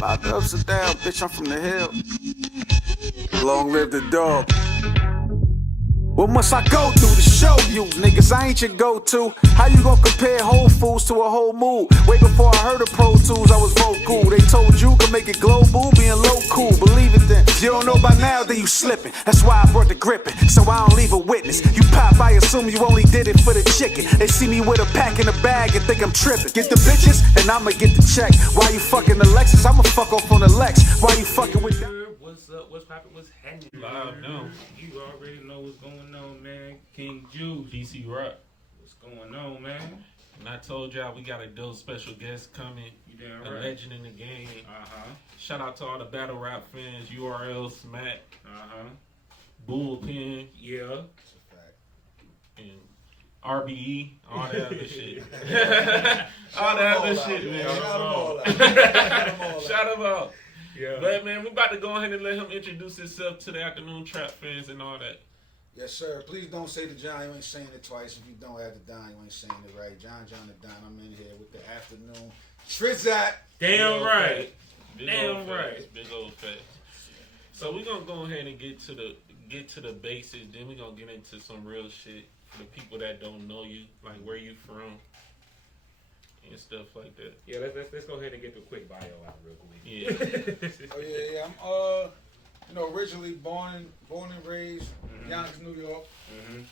Pop ups and down, bitch, I'm from the hill. Long live the dog. What must I go through to show you? Niggas, I ain't your go-to. How you gonna compare Whole Foods to a whole mood? Way before I heard of Pro Tools, I was vocal. They told you could make it global, being low cool. Believe it then. You don't know by now, then you slipping. That's why I brought the gripping, so I don't leave a witness. You pop, I assume you only did it for the chicken. They see me with a pack in a bag and think I'm tripping. Get the bitches, and I'ma get the check. Why you fucking the Lexus? I'ma fuck off on the Lex. Why you fucking with that? What's up? What's poppin'? What's happening? Live now. You already know what's going on, man. King Juice, DC Rock. what's going on, man? And I told y'all we got a dope special guest coming. You damn A right. legend in the game. Uh-huh. Shout out to all the battle rap fans. URL, Smack, Uh-huh. Bullpen, Yeah. and RBE, all that other shit. all that other shit, man. Shout them all out. Shout them out. Yeah. But man, we about to go ahead and let him introduce himself to the afternoon trap fans and all that. Yes, sir. Please don't say the John. You ain't saying it twice. If you don't have the Don, you ain't saying it right. John the Don. I'm in here with the afternoon. Trizat. Damn Big right. old Big Damn old right. facts, big old facts. So we're gonna go ahead and get to the basics. Then we're gonna get into some real shit for the people that don't know you, like where you from and stuff like that. Yeah, let's go ahead and get the quick bio out real quick. Yeah. Oh yeah. I'm originally born and raised Yonkers, New York. Mm-hmm.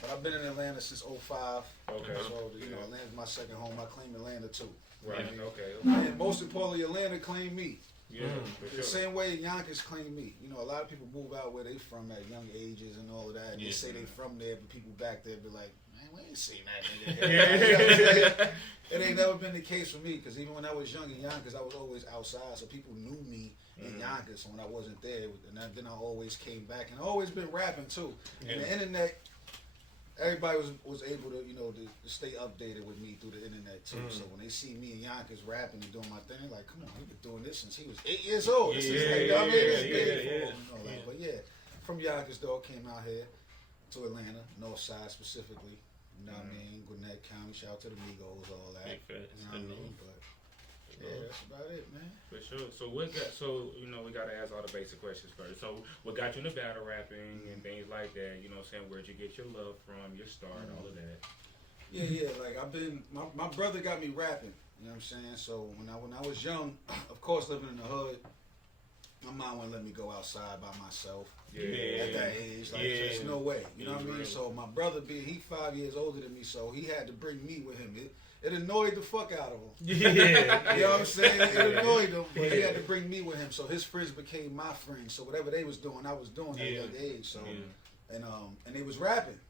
But I've been in Atlanta since '05. Okay. So Atlanta's my second home. I claim Atlanta too. Right. I mean, Okay. And most importantly, Atlanta claimed me. Yeah. For The sure. same way Yonkers claim me. A lot of people move out where they from at young ages and all of that. And Yeah. they say they from there, but people back there be like, man, we ain't seen that nigga here. It ain't never been the case for me, because even when I was young in Yonkers, I was always outside, so people knew me in Yonkers. So when I wasn't there, and then I always came back, and I always been rapping too. And the internet, everybody was able to to stay updated with me through the internet too. So when they see me in Yonkers rapping and doing my thing, they're like, come on, we've been doing this since he was 8 years old. This is like, you know what I mean? It's big for him, But yeah, from Yonkers though, I came out here to Atlanta, North Side specifically. You know what I mean? Gwinnett County, shout out to the Migos, all that. Big facts. You know what I mean? But yeah, that's about it, man. For sure. So we gotta ask all the basic questions first. So what got you into battle rapping and things like that? You know what I'm saying? Where'd you get your love from, your start, all of that? Yeah. Like my brother got me rapping. You know what I'm saying? So when I was young, of course, living in the hood, my mom wouldn't let me go outside by myself. Yeah. At that age, there's no way. You know what I mean? So my brother, he 5 years older than me, so he had to bring me with him. It annoyed the fuck out of him. Yeah. You know what I'm saying? It annoyed him, but he had to bring me with him. So his friends became my friends. So whatever they was doing, I was doing at a young age. So and they was rapping.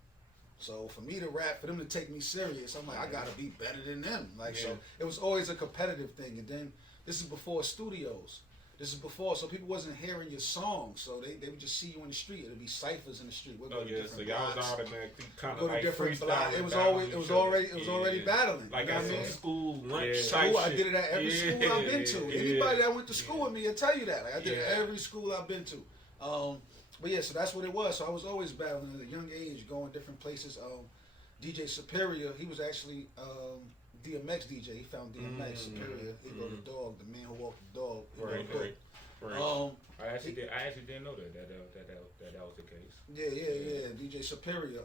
So for me to rap, for them to take me serious, I'm like, I gotta be better than them. So it was always a competitive thing. And then this is before studios. So people wasn't hearing your songs, so they would just see you in the street. It'd be ciphers in the street. We'll Oh yeah, so y'all was automatically kind of like freestyling. It was already battling. Like you know at what I some mean? school lunch type School, I shit. did it at every school I've been to. Anybody that went to school with me will tell you that. Like, I did it at every school I've been to. But yeah, so that's what it was. So I was always battling at a young age, going different places. DJ Superior, he was actually DMX DJ. He found DMX Superior. He wrote the dog, the man who walked the dog. Right. I actually didn't know that was the case. Yeah. DJ Superior.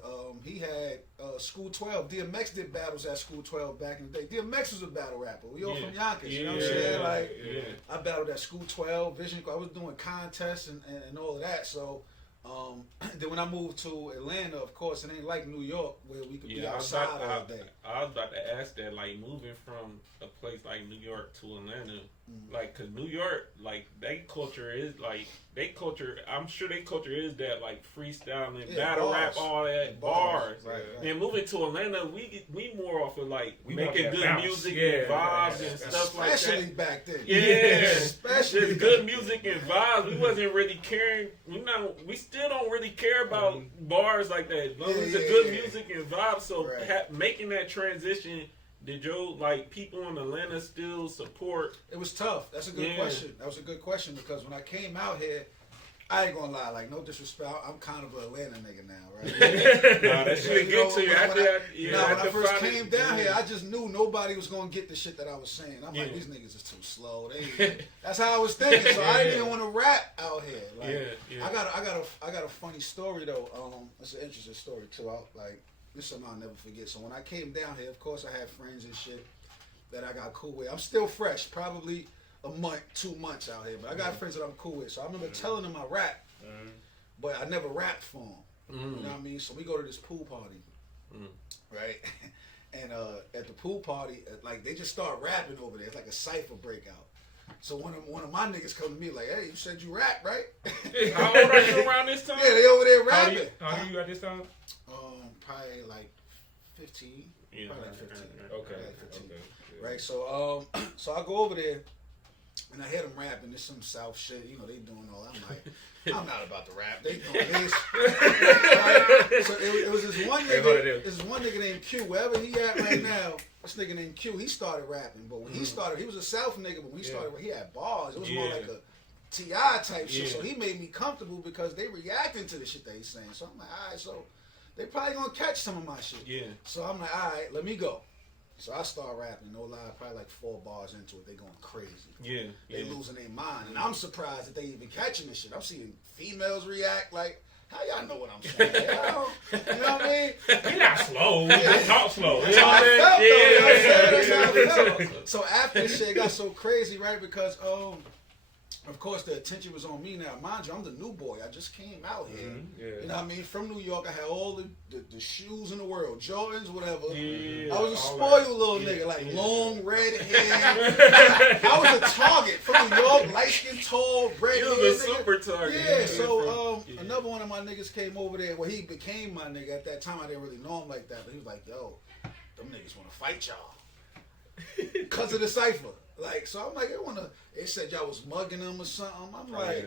He had School 12. DMX did battles at School 12 back in the day. DMX was a battle rapper. We all from Yonkers. You know what I'm saying? I battled at School 12. Vision. I was doing contests and all of that. So. Then when I moved to Atlanta, of course, it ain't like New York where we could be outside all day. I was about to ask that, like moving from a place like New York to Atlanta, like, cause New York, like they culture is like I'm sure they culture is that like freestyling, battle rap, all that bars. Right. And moving to Atlanta, we more off of like We making want that good bounce. music and vibes and stuff like that. Especially back then. Especially just good music and vibes. We wasn't really caring. We still don't really care about bars like that. As long as it's good music and vibes. So making that transition, did your people in Atlanta still support? It was tough. That's a good question. That was a good question, because when I came out here, I ain't gonna lie, like, no disrespect, I'm kind of an Atlanta nigga now, right? Nah, that shit get to you. When I first came down here, I just knew nobody was gonna get the shit that I was saying. I'm like, these niggas is too slow. That's how I was thinking. So I didn't even want to rap out here. Like, I got a funny story though. It's an interesting story too. This is something I'll never forget. So when I came down here, of course I had friends and shit that I got cool with. I'm still fresh, probably a month, 2 months out here, but I got friends that I'm cool with. So I remember telling them I rap, but I never rapped for them. You know what I mean? So we go to this pool party, right? And at the pool party, like they just start rapping over there. It's like a cipher breakout. So one of my niggas come to me like, "Hey, you said you rap, right?" How old are you around this time? Yeah, they over there rapping. How old are you at this time? Probably like 15. Yeah, Probably like 15. Okay. Like 15. Right. So so I go over there. And I hear them rapping, there's some South shit, you know, they doing all that. I'm like, I'm not about to rap, they doing this. Right? So it was this one nigga named Q, wherever he at right now, this nigga named Q, he started rapping. But when he started, he was a South nigga, but when he started, he had bars. It was more like a T.I. type shit. So he made me comfortable because they reacting to the shit that he's saying. So I'm like, all right, so they probably gonna catch some of my shit. Yeah. So I'm like, all right, let me go. So I start rapping, no lie, probably like 4 bars into it, they going crazy. Yeah. They losing their mind. And I'm surprised that they even catching this shit. I'm seeing females react like, how y'all know what I'm saying? You know what I mean? You're not slow. You talk slow. That's how I felt. So after this shit, it got so crazy, right? Because of course, the attention was on me now. Mind you, I'm the new boy. I just came out here. You know what I mean? From New York, I had all the shoes in the world. Jordans, whatever. I was a spoiled little nigga, like long red hair. I was a target from New York, light-skinned, tall, red hair. You was a super target. Yeah, so another one of my niggas came over there. Well, he became my nigga. At that time, I didn't really know him like that. But he was like, yo, them niggas want to fight y'all. Because of the cipher. Like, so I'm like, they said y'all was mugging them or something. I'm like,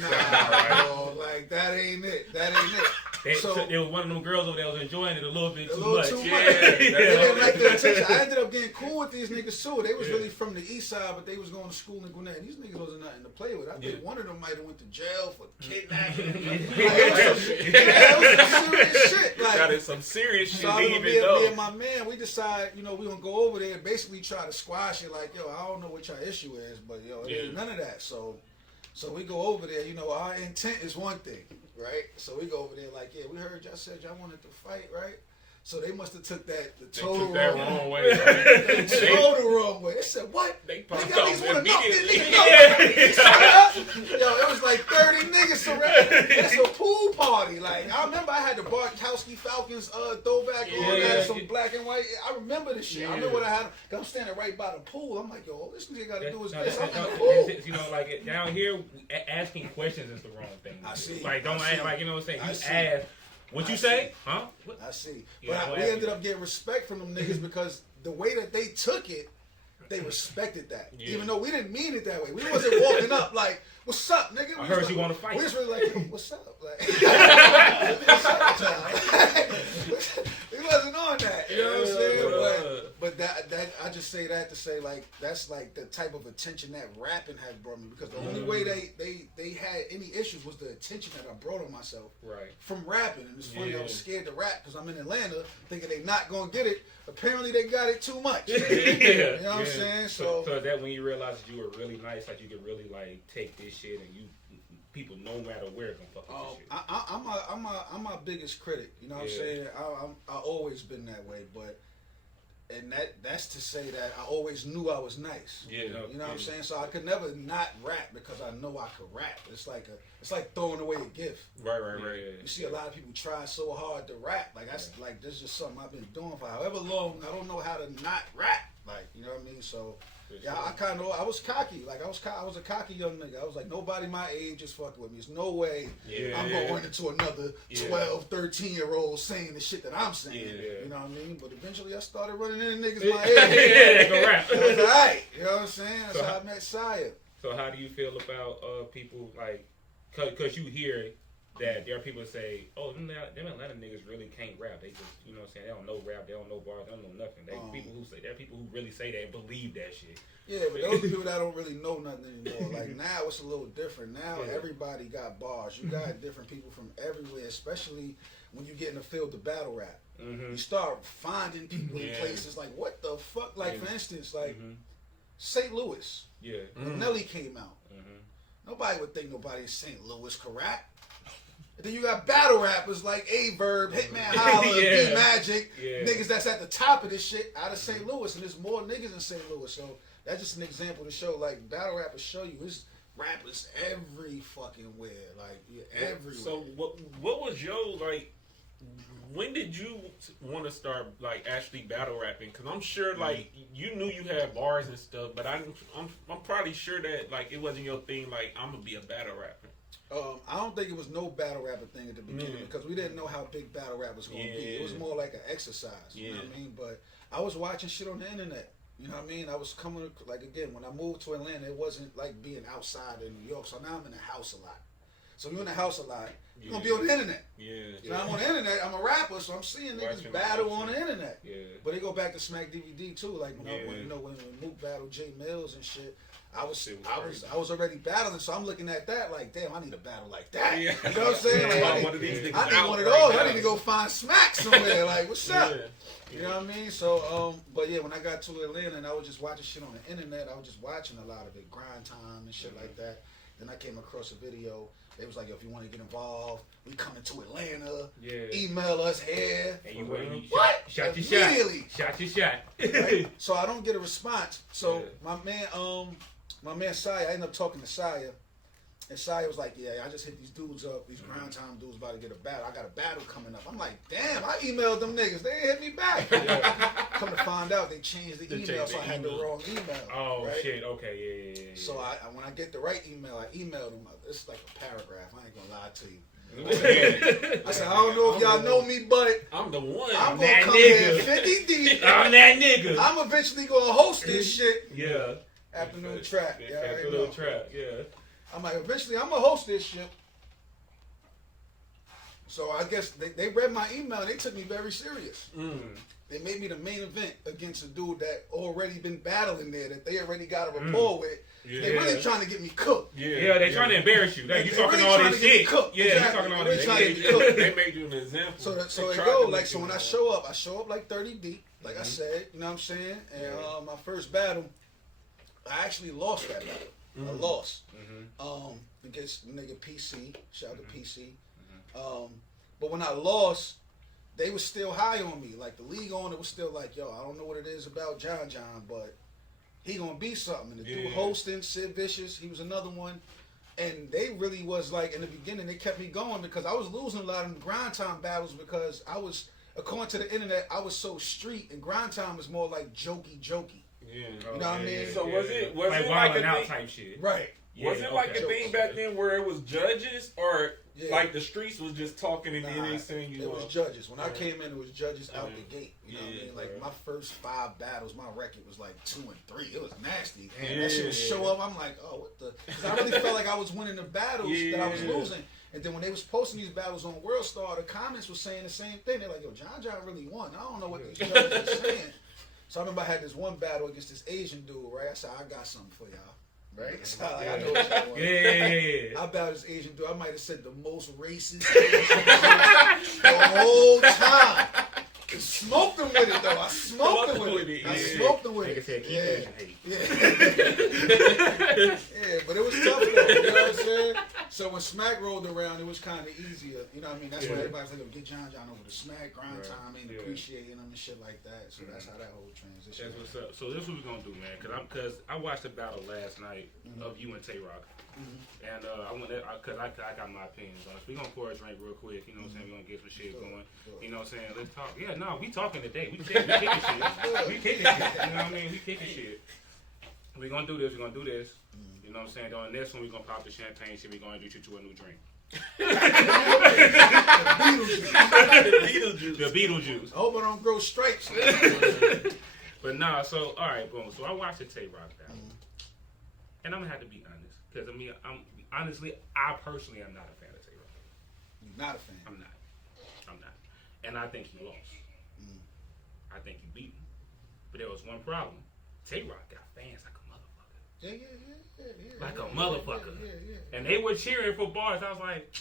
nah, bro, like, that ain't it. That ain't it. So there was one of them girls over there was enjoying it a little bit too much. They didn't like the attention. I ended up getting cool with these niggas too. They was really from the east side, but they was going to school in Gwinnett. And these niggas wasn't nothing to play with. I think one of them might have went to jail for kidnapping. It was some serious shit. Like, got it some serious shit. So me and my man, we decide, you know, we gonna go over there and basically try to squash it. Like, yo, I don't know what your issue is, but yo, it ain't none of that. So we go over there, you know, our intent is one thing, right? So we go over there like, yeah, we heard y'all said y'all wanted to fight, right? So they must have took that the total wrong way. Right? Total wrong way. They said, what? They popped off immediately. Yo, it was like 30 niggas surrounded. It's a pool party. Like, I remember I had the Bartkowski Falcons throwback on that, some black and white. I remember this shit. I remember what I had. Cause I'm standing right by the pool. I'm like, yo, all this nigga got to do is this. I'm in the pool. You know, like down here, asking questions is the wrong thing. I see. Like, don't ask, like, you know what I'm saying? You ask. What you say? Huh? What? I see. But we ended up getting respect from them niggas because the way that they took it, they respected that. Yeah. Even though we didn't mean it that way. We wasn't walking up like, what's up, nigga? I heard you want to fight. We was really like, what's up? Like, what's up, child? We wasn't on that. You know what I'm saying? But that I just say that to say, like, that's like the type of attention that rapping had brought me. Because the only way they had any issues was the attention that I brought on myself from rapping. And it's funny, I was scared to rap because I'm in Atlanta thinking they not going to get it. Apparently they got it too much. You know what I'm saying? So is that when you realized that you were really nice, like you could really like take this shit and you people no matter where gonna fuck with this shit? I'm my biggest critic. You know what I'm saying? I always been that way, but and that's to say that I always knew I was nice. Yeah. You know what I'm saying? So I could never not rap because I know I could rap. It's like throwing away a gift. Right. You see a lot of people try so hard to rap. Like that's like this is just something I've been doing for however long. I don't know how to not rap. Like, you know what I mean? So yeah, I was cocky. Like I was a cocky young nigga. I was like, nobody my age is fucking with me. There's no way I'm going to run into another 12, 13-year-old saying the shit that I'm saying. You know what I mean? But eventually I started running into niggas my age. Go rap. It was alright. You know what I'm saying? That's how I met Saya. So how do you feel about people like, cause you hear that there are people that say, oh, them Atlanta niggas really can't rap. They just, you know what I'm saying, they don't know rap, they don't know bars, they don't know nothing. There are people who really say that and believe that shit. Yeah, but those people that don't really know nothing anymore. Like now it's a little different. Now everybody got bars. You got different people from everywhere, especially when you get in the field of battle rap. You start finding people in places like, what the fuck? Like, for instance, like St. Louis. Yeah. When Nelly came out. Nobody would think nobody in St. Louis could rap. And then you got battle rappers like A-Verb, Hitman Holla, B-Magic, niggas that's at the top of this shit out of St. Louis, and there's more niggas in St. Louis. So that's just an example to show, like, battle rappers show you there's rappers every fucking where, like, everywhere. So what was your, like, when did you want to start, like, actually battle rapping? Because I'm sure, like, you knew you had bars and stuff, but I'm probably sure that, like, it wasn't your thing, like, I'm going to be a battle rapper. I don't think it was no battle rapper thing at the beginning because we didn't know how big battle rap was going to be. It was more like an exercise, you know what I mean? But I was watching shit on the internet, you know what I mean? I was coming, like, again, when I moved to Atlanta, it wasn't like being outside in New York, so now I'm in the house a lot. So you're in the house a lot, you're going to be on the internet. So I'm on the internet, I'm a rapper, so I'm seeing niggas battle on the internet. But they go back to Smack DVD too, like when Mook battled Jay Mills and shit. I was already battling, so I'm looking at that like, damn, I need a battle like that. You know what I'm saying? Like, one of these niggas I need one of those. right now. I need to go find Smack somewhere. Like, what's up? You know what I mean? So, but yeah, when I got to Atlanta and I was just watching shit on the internet, I was just watching a lot of it, Grind Time and shit like that. Then I came across a video. They was like, if you want to get involved, we coming to Atlanta. Email us here. And you waiting? What? Shot your shot. Shot your shot. Right? So I don't get a response. So my man Saya, I ended up talking to Saya, and Saya was like, yeah, I just hit these dudes up, these Grind Time dudes about to get a battle. I got a battle coming up. I'm like, damn, I emailed them niggas. They ain't hit me back. Come to find out, they changed the email, so I had the wrong email. Oh, right? shit, okay, yeah. So when I get the right email, I emailed them. It's like a paragraph. I ain't gonna lie to you. I said, I don't know if y'all know me, but I'm the one. I'm gonna come here 50 deep. I'm that nigga. I'm eventually gonna host this shit. Yeah. Afternoon Trap. Afternoon Trap, yeah. I'm like, eventually I'm gonna host this shit. So I guess they read my email and they took me very serious. They made me the main event against a dude that already been battling there, that they already got a rapport with. They really trying to get me cooked. Yeah, they trying to embarrass you. Like, you talking really all this shit. Yeah, you talking all this shit. They made you an example. So it go like, so when I show up like 30 deep, like I said, you know what I'm saying? And my first battle, I actually lost that battle. I lost. Against the nigga PC. Shout out to PC. But when I lost, they was still high on me. Like, the league owner was still like, yo, I don't know what it is about John, but he gonna be something. And the dude hosting, Sid Vicious, he was another one. And they really was like, in the beginning, they kept me going because I was losing a lot of Grind Time battles because I was, according to the internet, I was so street, and Grind Time is more like jokey. Yeah. You know what I mean? So was it like like wilding a out thing, type shit? Right. Was it like a thing back then where it was judges, or like the streets was just talking and then they saying you? It was judges. When I came in, it was judges out the gate. You know what I mean? Like my first 5 battles, my record was like 2 and 3. It was nasty. That shit would show up. I'm like, oh, what the? Because I really felt like I was winning the battles that I was losing. And then when they was posting these battles on World Star, the comments was saying the same thing. They're like, yo, John really won. I don't know what these judges are saying. So I remember I had this one battle against this Asian dude, right? I said, I got something for y'all. Right? So I know what y'all want. Yeah. I battled this Asian dude. I might have said the most racist the whole time. Smoked him with it, though. I smoked him with it. Yeah, but it was tough, though. You know what I'm saying? So when Smack rolled around, it was kind of easier. You know what I mean? That's why everybody's like, get John over to Smack, Grind Time, and appreciating him and shit like that. So that's how that whole transition. That's what's up. So this is what we're gonna do, man. Cause I watched the battle last night of you and Tay Rock, and I want that cause I got my opinions on it. So we gonna pour a drink real quick. You know what I'm saying? We gonna get some shit going. You know what I'm saying? Let's talk. Yeah, no, we talking today. We kicking shit. We kicking shit. You know what I mean? We kicking shit. We gonna do this. We gonna do this. You know what I'm saying? On this one, we gonna pop the champagne shit. We gonna introduce you to a new drink. The Beetlejuice. I hope I don't grow stripes. But nah, so all right, boom. So I watched the Tay Rock battle, and I'm gonna have to be honest, because I mean, I personally am not a fan of Tay Rock. You're not a fan. I'm not. And I think he lost. I think he beat him. But there was one problem. Tay Rock got fans like a motherfucker. Yeah. Like a motherfucker. Yeah. And they were cheering for bars. I was like,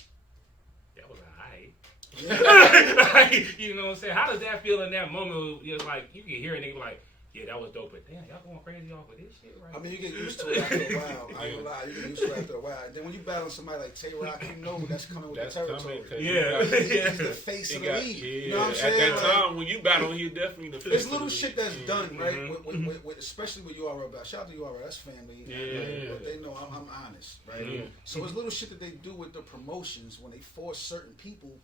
that was alright. Yeah. Like, you know what I'm saying? How does that feel in that moment? It's like, you can hear a nigga like, yeah, that was dope, but damn, y'all going crazy off of this shit, right? I mean, you get used to it after a while. I ain't gonna lie, you get used to it after a while. And then when you battle somebody like Tay Rock, you know that's coming with the territory. He's the face of the league. You know what I'm saying? At that time, when you battle, he definitely the face. There's little shit that's done, right? With especially with URL battle. Shout out to URL, that's family. But they know I'm honest, right? So it's little shit that they do with the promotions when they force certain people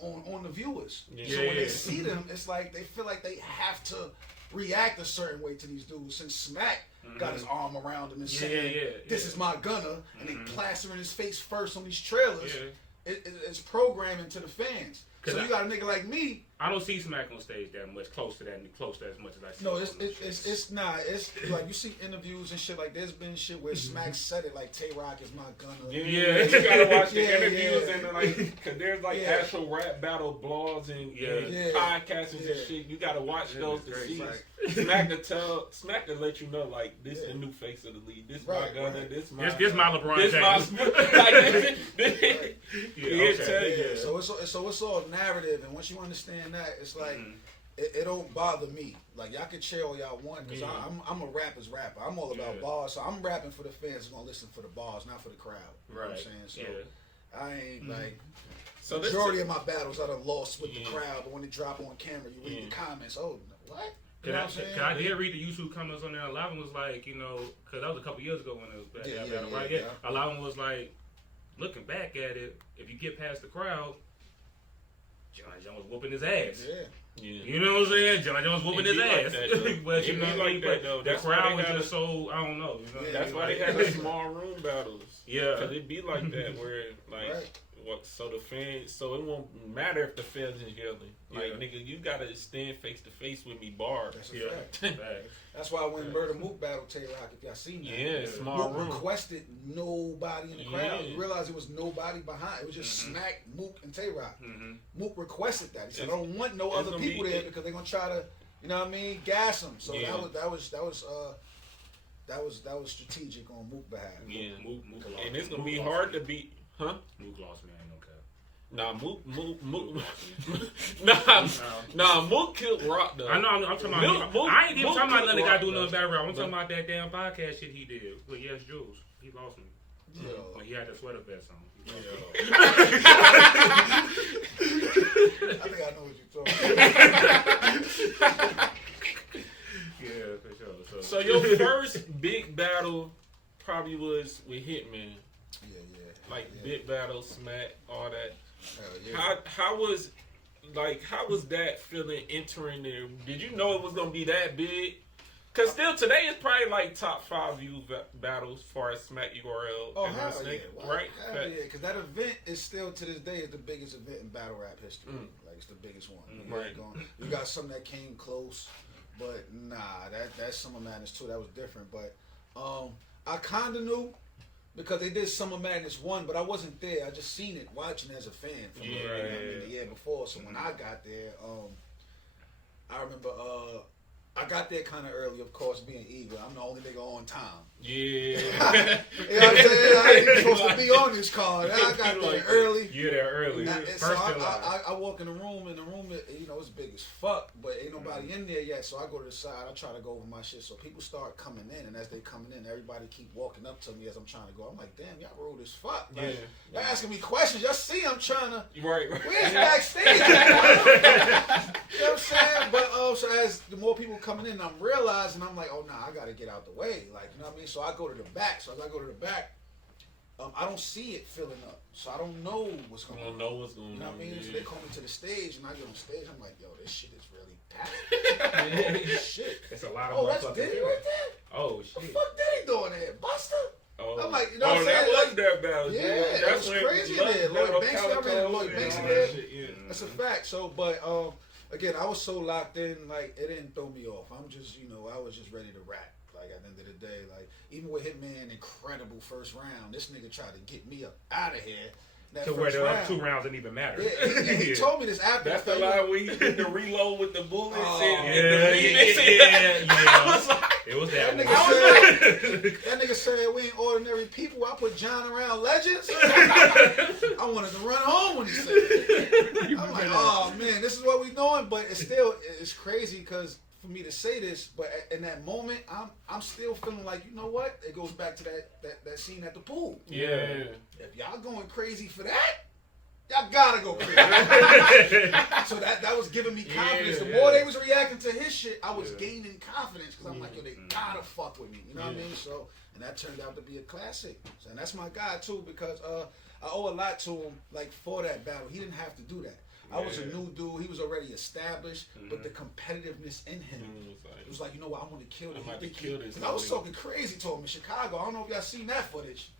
on the viewers. So when they see them, it's like they feel like they have to react a certain way to these dudes. Since Smack got his arm around him and saying, "This is my gunner," and they plastering his face first on these trailers, it's programming to the fans. So you got a nigga like me. I don't see Smack on stage that much, close to as much as I see. No, it's not. It's like you see interviews and shit. Like there's been shit where Smack said it like Tay Rock is my gunner. Yeah, you gotta watch the interviews and like, cause there's like actual rap battle blogs and podcasts and shit. You gotta watch those to see. Smack to let you know like this is the new face of the league. This my gunner. This my LeBron James. So it's all narrative, and once you understand that, it's like it don't bother me. Like y'all can cheer all y'all want because I'm a rapper's rapper. I'm all about bars, so I'm rapping for the fans who's gonna listen for the bars, not for the crowd. You know what I'm saying? So I ain't like. So majority of my battles I done lost with the crowd, but when they drop on camera, you read the comments. Oh, what? Cause I did read the YouTube comments on there. A lot of them was like, you know, cause that was a couple years ago when it was battle, right? Yeah. A lot of them was like, looking back at it, if you get past the crowd, John was whooping his ass. You know what I'm saying? John was whooping his ass. But you know, like that though. The crowd was just so I don't know. You know? That's why they have the small room battles. Yeah, cause it be like that where like. So the fans, so it won't matter if the fans is yelling. Like nigga, you gotta stand face to face with me, bar. That's a fact. That's why when Murder Mook battled Tay Rock, if y'all seen that, small room. Requested nobody in the crowd. You realize it was nobody behind. It was just Smack, Mook, and Tay Rock. Mook requested that. He said, "I don't want no other people there because they're gonna try to, you know what I mean, gas him." So that was strategic on Mook behalf. Yeah, Mook and it's gonna be hard to beat. Huh? Mook lost, man. Nah, Mook. Mook killed Rock though. I know. I'm talking about. I ain't even talking about nothing that got to do nothing bad rap. I'm talking about that damn podcast shit he did with Yes Jules. He lost me. When he had the sweater vest on. I think I know what you're talking about. Yeah, for sure. So your first big battle probably was with Hitman. Like big battle, Smack, all that. How was that feeling entering there? Did you know it was gonna be that big? Cause still today it's probably like top 5 view battles as far as Smack URL. Oh hell yeah, right? Hell yeah, because that event is still to this day is the biggest event in battle rap history. Like it's the biggest one. Right. You got some that came close, but nah, that's Summer Madness too. That was different, but I kinda knew. Because they did Summer Madness 1, but I wasn't there. I just seen it, watching as a fan from the year before. So when I got there, I remember I got there kind of early, of course, being eager. I'm the only nigga on time. Yeah. You know what I'm saying? I ain't even supposed to be on this card. I got there early. You're there early. So I walk in the room, and the room, you know, it's big as fuck, but ain't nobody in there yet. So I go to the side. I try to go over my shit. So people start coming in, and as they coming in, everybody keep walking up to me as I'm trying to go. I'm like, damn, y'all rude as fuck. Like, y'all asking me questions. Y'all see I'm trying to. Right. Where's backstage? You know what I'm saying? But so as the more people coming in, I'm realizing I'm like, oh nah, I gotta get out the way. Like, you know what I mean? So I go to the back. So as I go to the back, I don't see it filling up. So I don't know what's going on. I don't know what's going on. You know what I mean? So they call me to the stage, and I get on stage. I'm like, yo, this shit is really packed. Holy shit. It's a lot of that's Diddy right there? Oh, shit. What the fuck Diddy doing there? Buster? Oh. I'm like, you know what I'm saying? That was that battle. Yeah, that's crazy in there. Lloyd Banks, Lloyd Banks in there. That's a fact. So, but again, I was so locked in, like, it didn't throw me off. I'm just, you know, I was just ready to rap. Like, at the end of the day, like, even with Hitman, incredible first round, this nigga tried to get me up out of here. that to where first the round. other 2 rounds didn't even matter. Yeah, he told me this after. That's the line where he did the reload with the bullets and Yeah, the remix. I was like, it was that one. That nigga said we ain't ordinary people. I put John around legends. I wanted to run home when he said it. I'm like, oh man, this is what we doing. But it's crazy because for me to say this, but in that moment, I'm still feeling like, you know what? It goes back to that scene at the pool. yeah. If y'all going crazy for that, y'all gotta go crazy. So that was giving me confidence. The more they was reacting to his shit, I was gaining confidence because I'm like, yo, they gotta fuck with me. You know what I mean? So, and that turned out to be a classic. So, and that's my guy too because I owe a lot to him. Like for that battle, he didn't have to do that. I was a new dude. He was already established, but the competitiveness in him, it was like, you know what, I want to kill this. I was talking crazy to him in Chicago. I don't know if y'all seen that footage.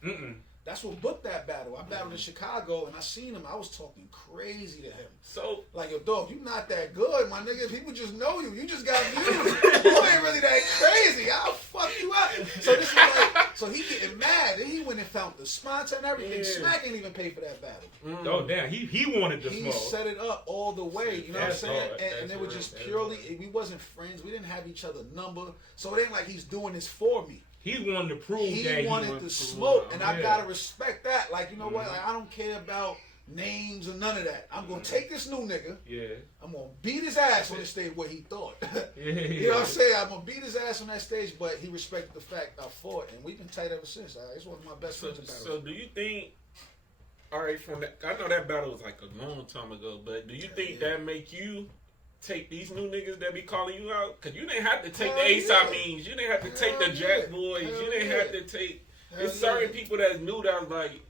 That's what booked that battle. I battled in Chicago, and I seen him. I was talking crazy to him. So, like, yo, dog, you not that good, my nigga. People just know you. You just got views. You ain't really that crazy. I'll fuck you up. So this is like, so he getting mad. Then he went and found the sponsor and everything. Smack ain't even pay for that battle. Oh damn, he wanted the smoke. He set it up all the way. You know what I'm saying? And it was just purely. We wasn't friends. We didn't have each other number. So it ain't like he's doing this for me. He wanted to prove he wanted to smoke, and I gotta respect that. Like, you know what? Like, I don't care about names or none of that. I'm gonna take this new nigga. Yeah. I'm gonna beat his ass on the stage what he thought. You know what I'm saying? I'm gonna beat his ass on that stage, but he respected the fact I fought, and we've been tight ever since. It's one of my best friends. So do you think? All right, from that, I know that battle was like a long time ago, but do you think that make you take these new niggas that be calling you out? Cause you didn't have to take the Ace Means, you didn't have to take the Jack Boys, you didn't have to take. There's certain people that knew that was like,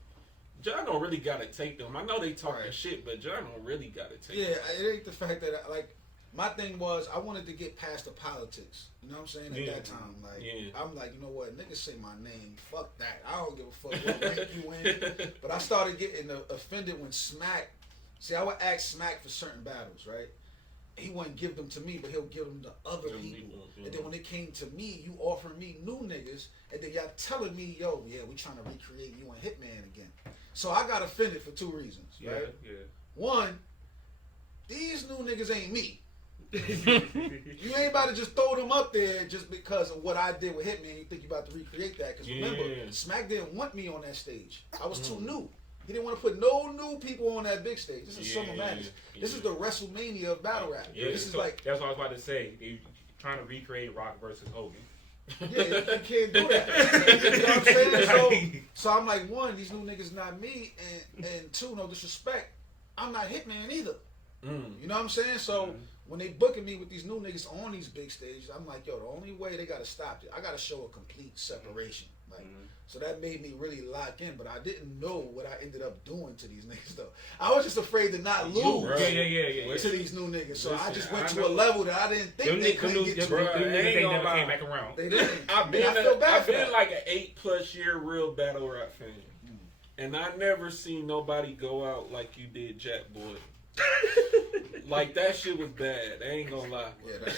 John don't really gotta take them. I know they talking shit, but John don't really gotta take them. Yeah, it ain't the fact that like my thing was I wanted to get past the politics. You know what I'm saying? At that time, like I'm like, you know what, niggas say my name, fuck that. I don't give a fuck what rank you in. But I started getting offended when Smack. See, I would ask Smack for certain battles, right? He wouldn't give them to me, but he'll give them to other people. And then when it came to me, you offering me new niggas, and then y'all telling me, yo, yeah, we trying to recreate you and Hitman again. So I got offended for 2 reasons, right? Yeah. One, these new niggas ain't me. You ain't about to just throw them up there just because of what I did with Hitman. You think you about to recreate that? Because remember, Smack didn't want me on that stage. I was too new. He didn't want to put no new people on that big stage. This is Summer Madness. This is the WrestleMania of battle rap. This is like, that's what I was about to say. They trying to recreate Rock versus Hogan. Yeah, you can't do that. You know what I'm saying? So I'm like, one, these new niggas not me, and two, no disrespect, I'm not Hitman either. You know what I'm saying? So when they booking me with these new niggas on these big stages, I'm like, yo, the only way they gotta stop it, I gotta show a complete separation. Like, so that made me really lock in, but I didn't know what I ended up doing to these niggas though. I was just afraid to not lose to these new niggas. So I just went to a level that I didn't think they could get to. They never came back around. They didn't. I've been like an 8+ year real battle rap fan, and I never seen nobody go out like you did, Jack Boy. Like, that shit was bad. I ain't gonna lie. Yeah,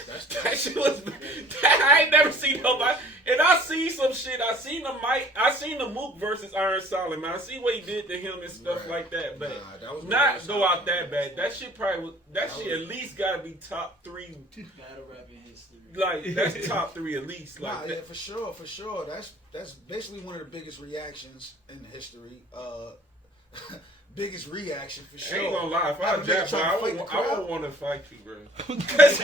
that shit was bad. I ain't never seen nobody. And I see some shit. I seen the Mook versus Iron Solomon. I see what he did to him and stuff like that. But that was not go out that bad. That shit probably was. That shit at least gotta be top 3 battle rap in history. Like, that's top 3 at least. Like, yeah, for sure. That's basically one of the biggest reactions in history. Biggest reaction for sure. I ain't gonna lie, if I was Jack Boy, I would want to fight you, bro. Cause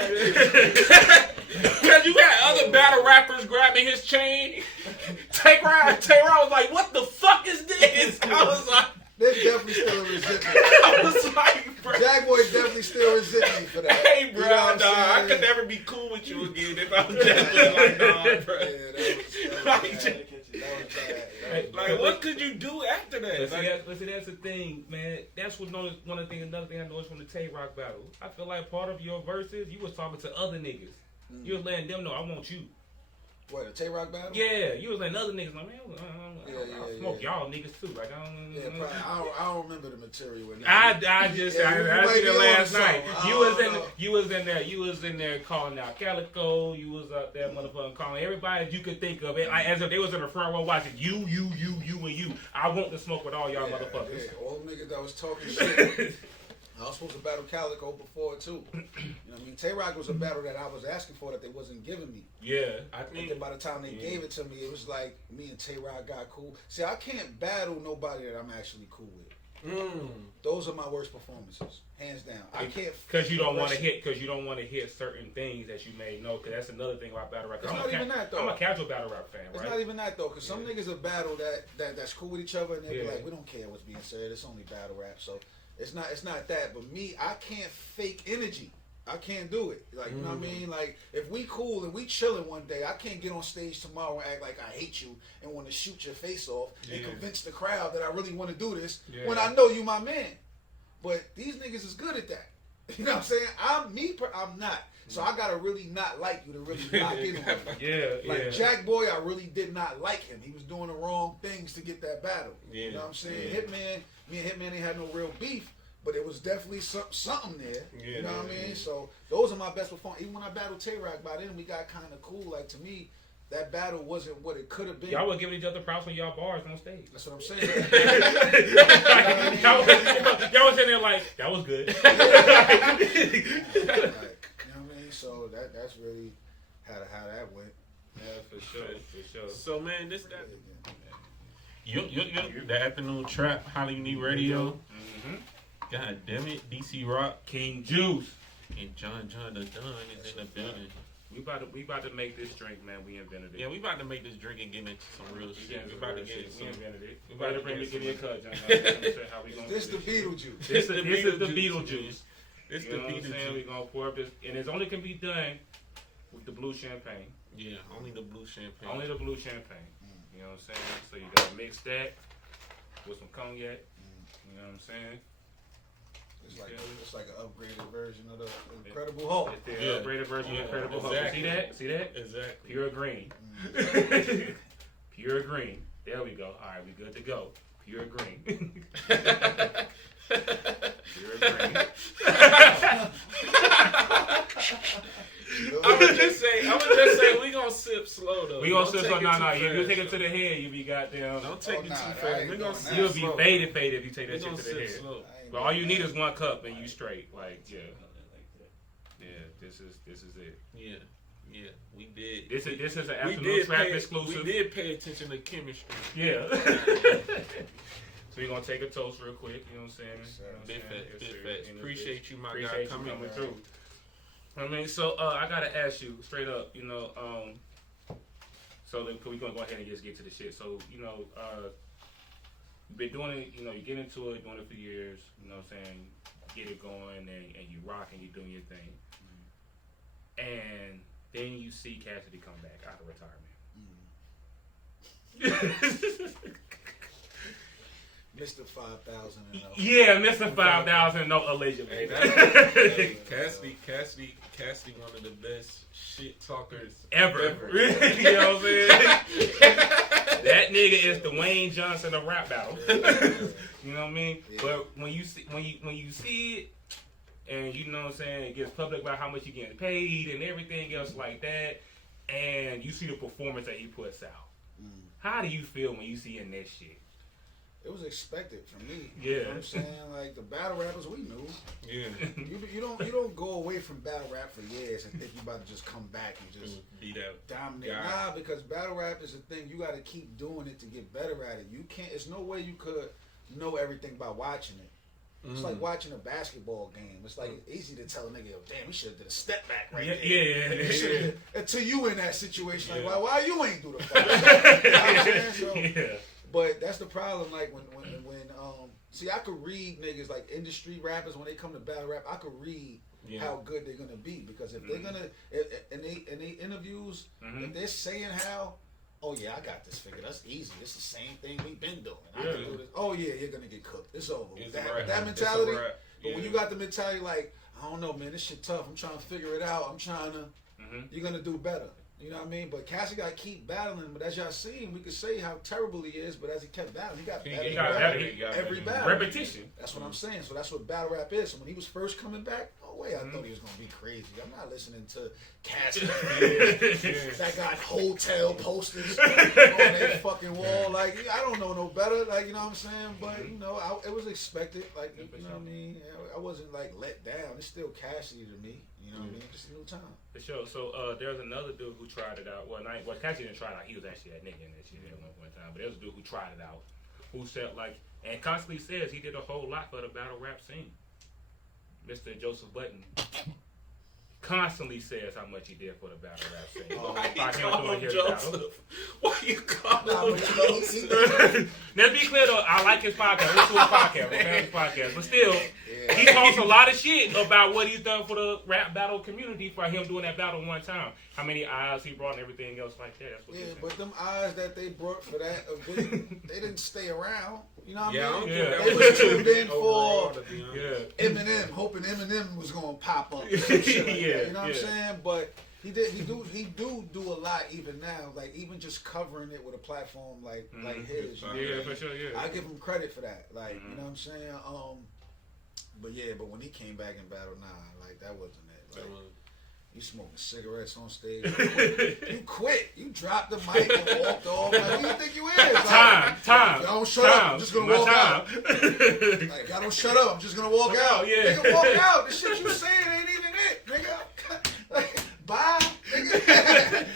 you had other battle rappers grabbing his chain. Tay Rock was like, "What the fuck is this?" I was like, "There's definitely still a resentment." I was like, bro, Jack Boy definitely still resent me for that. Hey, bro, I could never be cool with you again if I was Jack Boy. Like, nah, bro. Like, what could you do after that? Listen, that's the thing, man. That's what another thing I noticed from the Tay Rock battle. I feel like part of your verses, you was talking to other niggas. You was letting them know, I want you. What, a Tay Rock battle? Yeah, you was letting other niggas know, man. I'll smoke yeah. y'all niggas too. Like Yeah, probably. I don't remember the material. I seen it last night. You was in there calling out Calico. You was up there motherfucking calling everybody that you could think of it, like as if they was in the front row watching you, and you. I want to smoke with all y'all motherfuckers. Yeah, all the niggas that was talking shit. I was supposed to battle Calico before too. You know what I mean? Tay Rock was a battle that I was asking for that they wasn't giving me. Yeah, I think by the time they gave it to me, it was like me and Tay Rock got cool. See, I can't battle nobody that I'm actually cool with. Those are my worst performances, hands down. I can't because you don't want to hit certain things that you may know. Because that's another thing about battle rap. It's not even that though. I'm a casual battle rap fan, right? It's not even that though, because some niggas will battle that's cool with each other, and they be like, we don't care what's being said. It's only battle rap, so. It's not that, but me, I can't fake energy. I can't do it. Like, you know what I mean? Like, if we cool and we chilling one day, I can't get on stage tomorrow and act like I hate you and want to shoot your face off and convince the crowd that I really want to do this when I know you my man. But these niggas is good at that. You know what I'm saying? I'm not. So I gotta really not like you to really not get him. Like Jack Boy, I really did not like him. He was doing the wrong things to get that battle. You know what I'm saying? Hitman, me and Hitman ain't had no real beef, but it was definitely something there. You know what I mean? So those are my best performances. Even when I battled Tay Rock, by then we got kind of cool. Like to me, that battle wasn't what it could have been. Y'all were giving each other props on y'all bars on stage. That's what I'm saying. Y'all was sitting there like, that was good. So that's really how that went. Yeah, for sure. So man, the afternoon trap, Hollywood Radio. God damn it, DC Rock, King Juice, and John the Don is in the building. We about to make this drink, man. We invented it. Yeah, we about to make this drink and get into some real shit. We about to get into We invented it. We about to bring it. Give me a cut, John. This the Beetlejuice. This is the Beetlejuice. It's you know what I'm saying? We're gonna pour up this, and it only can be done with the blue champagne. Yeah, only the blue champagne. Only the blue champagne. You know what I'm saying? So you gotta mix that with some cognac. You know what I'm saying? It's like an upgraded version of the Incredible Hulk. It's the upgraded version of Incredible Hulk. See that? Exactly. Pure green. Pure green. There we go. All right, we good to go. Pure green. Pure green. I would just say we gonna sip slow though. We gonna sip slow. No. You take it to the head, you be goddamn. Don't take it too fast. We gonna sip You'll slow. be faded if you take that shit to the head. Slow. But all you need is one cup and you straight. Like, yeah. This is it. Yeah, we did. This is an afternoon trap exclusive. We did pay attention to chemistry. Yeah. So we're gonna take a toast real quick. You know what I'm saying? Big facts. Appreciate you, my guy, coming through. I mean, so I gotta ask you straight up. You know, so we're gonna go ahead and just get to the shit. So you know, you've been doing it. You know, you get into it, doing it for years. You know what I'm saying? Get it going, and you rock, and you doing your thing. And then you see Cassidy come back out of retirement. Mr. 5,000 and up. Yeah, Mr. 5,000 and up allegedly. Cassidy, one of the best shit talkers ever. You know what I'm saying? That nigga is the Wayne Johnson of rap battle. You know what I mean? Yeah. But when you see it, and you know what I'm saying, it gets public about how much you getting paid and everything else like that, and you see the performance that he puts out. How do you feel when you see in that shit? It was expected from me. Yeah. You know what I'm saying? Like the battle rappers we knew. Yeah. You don't go away from battle rap for years and think you about to just come back and just beat out dominate. Nah, because battle rap is a thing. You gotta keep doing it to get better at it. You can't it's no way you could know everything by watching it. It's like watching a basketball game. It's like easy to tell a nigga, oh, damn, we should have did a step back right there. Yeah. Until you in that situation, like, why you ain't do the fuck? You know what I'm saying? So, but that's the problem. Like when see, I could read niggas like industry rappers when they come to battle rap. I could read how good they're gonna be because if they're gonna in they interviews, if they're saying how, oh yeah, I got this figured. That's easy. It's the same thing we've been doing. I can do this. Oh yeah, you're gonna get cooked. It's over. That mentality. But when you got the mentality like, I don't know, man, this shit tough. I'm trying to figure it out. I'm trying to. You're gonna do better. You know what I mean? But Cassie got to keep battling. But as y'all seen, we could say how terrible he is. But as he kept battling, he got better. He got every battle. Repetition. That's what I'm saying. So that's what battle rap is. So when he was first coming back, no way I thought he was gonna be crazy. I'm not listening to Cassie that got hotel posters on that fucking wall. Like I don't know no better. Like you know what I'm saying? But you know, it was expected. Like you know what I mean? I wasn't like let down. It's still Cassidy to me. You know what I mean? Just a new time. For sure. So there's another dude who tried it out. Well, Cassie didn't try it out. He was actually that nigga in that shit at one point in time. But there was a dude who tried it out, who said like, and constantly says he did a whole lot for the battle rap scene. Mr. Joseph Button constantly says how much he did for the battle rap scene. Why you call him Joseph? Why you call him Joseph? Let's be clear though, I like his podcast. Listen to his podcast. I his podcast. But still, he talks a lot of shit about what he's done for the rap battle community for him doing that battle one time. How many eyes he brought and everything else like that. That's what but them eyes that they brought for that event, they didn't stay around. You know what I mean? Yeah. They was tuned in for Eminem, hoping Eminem was gonna pop up. Or some shit like that, you know what I'm saying? But he do a lot even now. Like even just covering it with a platform like his. For sure. I give him credit for that. Like you know what I'm saying? But when he came back in battle, like that wasn't it. Like, you smoking cigarettes on stage. You quit. You dropped the mic and walked off. Like, who do you think you is? Like, Time. Y'all don't shut up. I'm just going to walk out. Like, y'all don't shut up. I'm just going to walk out. Yeah. Nigga, walk out. The shit you saying ain't even it, nigga. Like, bye, nigga.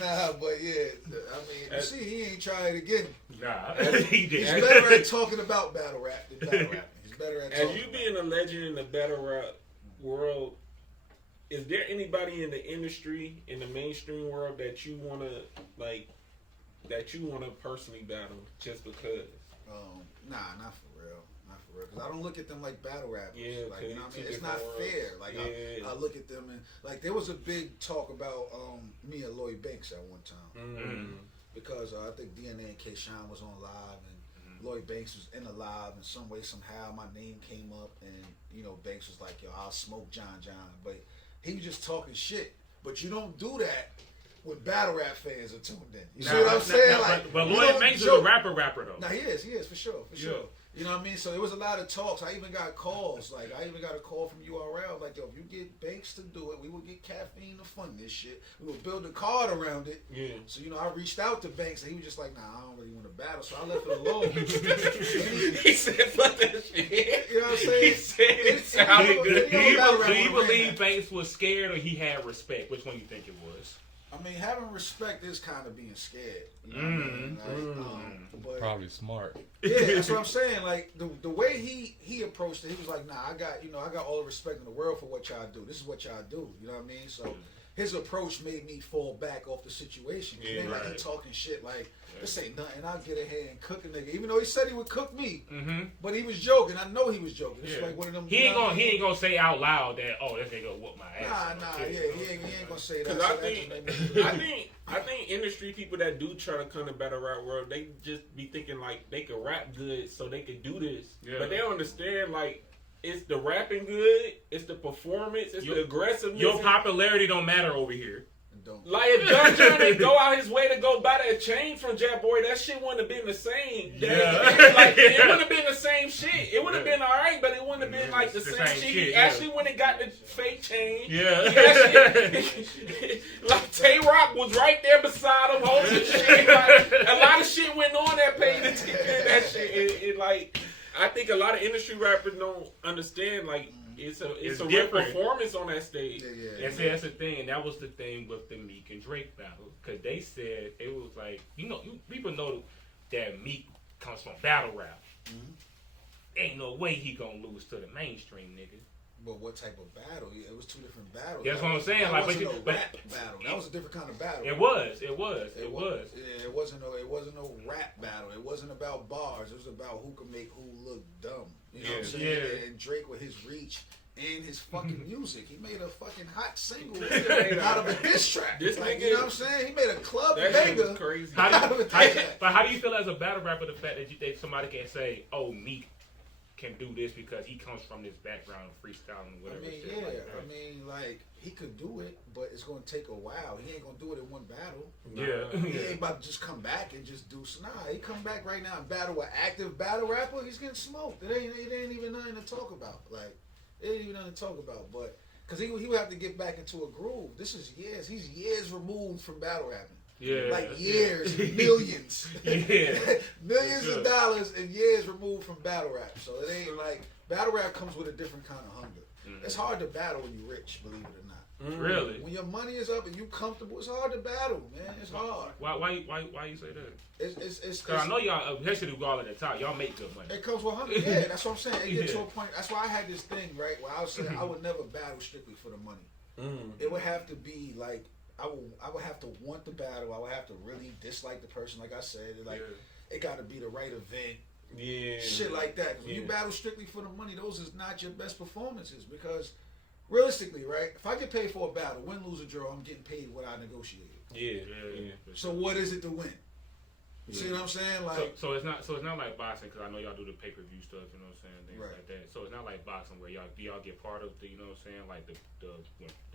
Nah, but yeah. I mean, you see, he ain't try it again. Nah, he did. He's better at talking about battle rap than battle rap. He's better at talking. As you being a legend in the battle rap world, is there anybody in the industry, in the mainstream world, that you wanna personally battle just because? Nah, not for real. Because I don't look at them like battle rappers. Yeah, like, you know what I mean? It's different not worlds. fair. Like I look at them and like there was a big talk about me and Lloyd Banks at one time because I think DNA and K-Shine was on live and Lloyd Banks was in the live and some way somehow my name came up and you know Banks was like, yo, I'll smoke John, but he was just talking shit. But you don't do that when battle rap fans are tuned in. You see what I'm saying? But Lloyd Banks is a rapper though. Nah, he is for sure. You know what I mean? So there was a lot of talks. I even got calls. Like I even got a call from URL. Like, yo, if you get Banks to do it, we will get Caffeine to fund this shit. We will build a card around it. Yeah. So you know, I reached out to Banks and he was just like, nah, I don't really want to battle. So I left it alone. He said, fuck that shit. You know what I'm saying? He said it sounded good. Do you believe Banks was scared or he had respect? Which one you think it was? I mean, having respect is kind of being scared. You know what I mean? Like, but probably smart. Yeah, that's what I'm saying. Like the way he approached it, he was like, "Nah, I got all the respect in the world for what y'all do. This is what y'all do." You know what I mean? So his approach made me fall back off the situation. Yeah, then, like he talking shit like, "This ain't nothing. I'll get ahead and cook a nigga." Even though he said he would cook me, but he was joking. I know he was joking. It's like one of them. He ain't gonna say out loud that, "Oh, this nigga whoop my ass." He ain't gonna say that. I think industry people that do try to come to battle rap world, they just be thinking like they can rap good so they can do this, but they don't understand like. It's the rapping good, it's the performance, it's the aggressiveness. Your popularity don't matter over here. Like if John didn't go out his way to go buy that chain from Jack Boy, that shit wouldn't have been the same. Like it wouldn't have been the same shit. It would have been alright, but it wouldn't have been like the same shit. He actually went and got the fake chain. Like Tay Rock was right there beside him holding shit. Like, a lot of shit went on that paid attention to that shit. It like I think a lot of industry rappers don't understand like it's a real performance on that stage. And see, that's the thing. That was the thing with the Meek and Drake battle because they said it was like people know that Meek comes from battle rap. Ain't no way he gonna lose to the mainstream nigga. But what type of battle? Yeah, it was two different battles. That's what I'm saying. That like, wasn't no rap battle. That was a different kind of battle. It was. Yeah, it wasn't no rap battle. It wasn't about bars. It was about who could make who look dumb. You know what I'm saying? Yeah. And Drake with his reach and his fucking music, he made a fucking hot single out of a diss track. You know what I'm saying? He made a club banger. Crazy. But how do you feel as a battle rapper the fact that you think somebody can say, "Oh, Meek can do this because he comes from this background of freestyling, whatever. I mean, like he could do it, but it's gonna take a while. He ain't gonna do it in one battle. Yeah, He ain't about to just come back and just do. Nah, he come back right now and battle with active battle rapper. He's getting smoked. It ain't even nothing to talk about. Like it ain't even nothing to talk about. But because he would have to get back into a groove. This is years. He's years removed from battle rapping. Yeah, like years, millions, yeah, millions of dollars and years removed from battle rap. So it ain't like battle rap comes with a different kind of hunger. Mm-hmm. It's hard to battle when you're rich, believe it or not. Mm-hmm. Really? When your money is up and you comfortable, it's hard to battle, man. It's hard. Why you say that? It's because I know y'all, especially the all at the top, y'all make good money. It comes with hunger. Yeah, that's what I'm saying. It gets to a point. That's why I had this thing, right, where I was saying I would never battle strictly for the money. Mm-hmm. It would have to be like. I would have to want the battle. I would have to really dislike the person, like I said. It got to be the right event. Yeah. Shit like that. Because when you battle strictly for the money, those is not your best performances. Because realistically, right, if I get paid for a battle, win, lose, or draw, I'm getting paid what I negotiated. Yeah. So what is it to win? You see what I'm saying? Like so it's not like boxing, because I know y'all do the pay-per-view stuff, you know what I'm saying, things like that. So it's not like boxing where y'all get part of the, you know what I'm saying, like the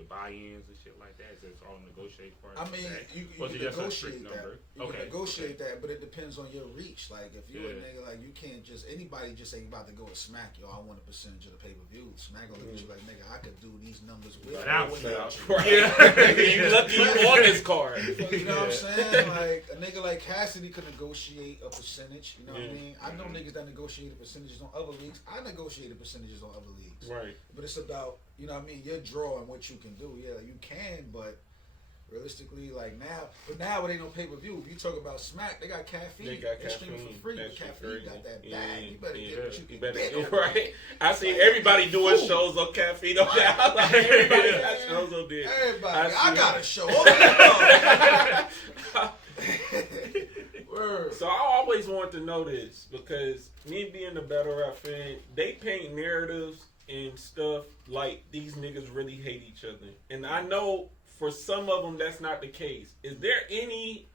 buy-ins and shit like that. It's all negotiated part. I mean, you can negotiate that. You can negotiate that, but it depends on your reach. Like if you a nigga, like you can't just anybody just ain't about to go to Smack. Yo, I want a percentage of the pay-per-view. Smack gonna look at you like, nigga, I could do these numbers without you. You lucky you on this card. You know what I'm saying? Like a nigga like Cassidy could negotiate a percentage. You know what I mean? I know niggas that negotiated percentages on other leagues. I negotiated percentages on other leagues. Right. But it's about, you know what I mean, your draw and what you can do. Yeah, you can, but realistically, like now it ain't no pay-per-view. If you talk about Smack, they got caffeine. They streaming for free. Caffeine got that bag. You better get what you can get. Right. I see everybody doing shows on caffeine on that. Like, everybody got shows on there. Everybody. I got a show. So I always want to know this because me being a battle rap fan, they paint narratives and stuff like these niggas really hate each other. And I know for some of them that's not the case. Is there any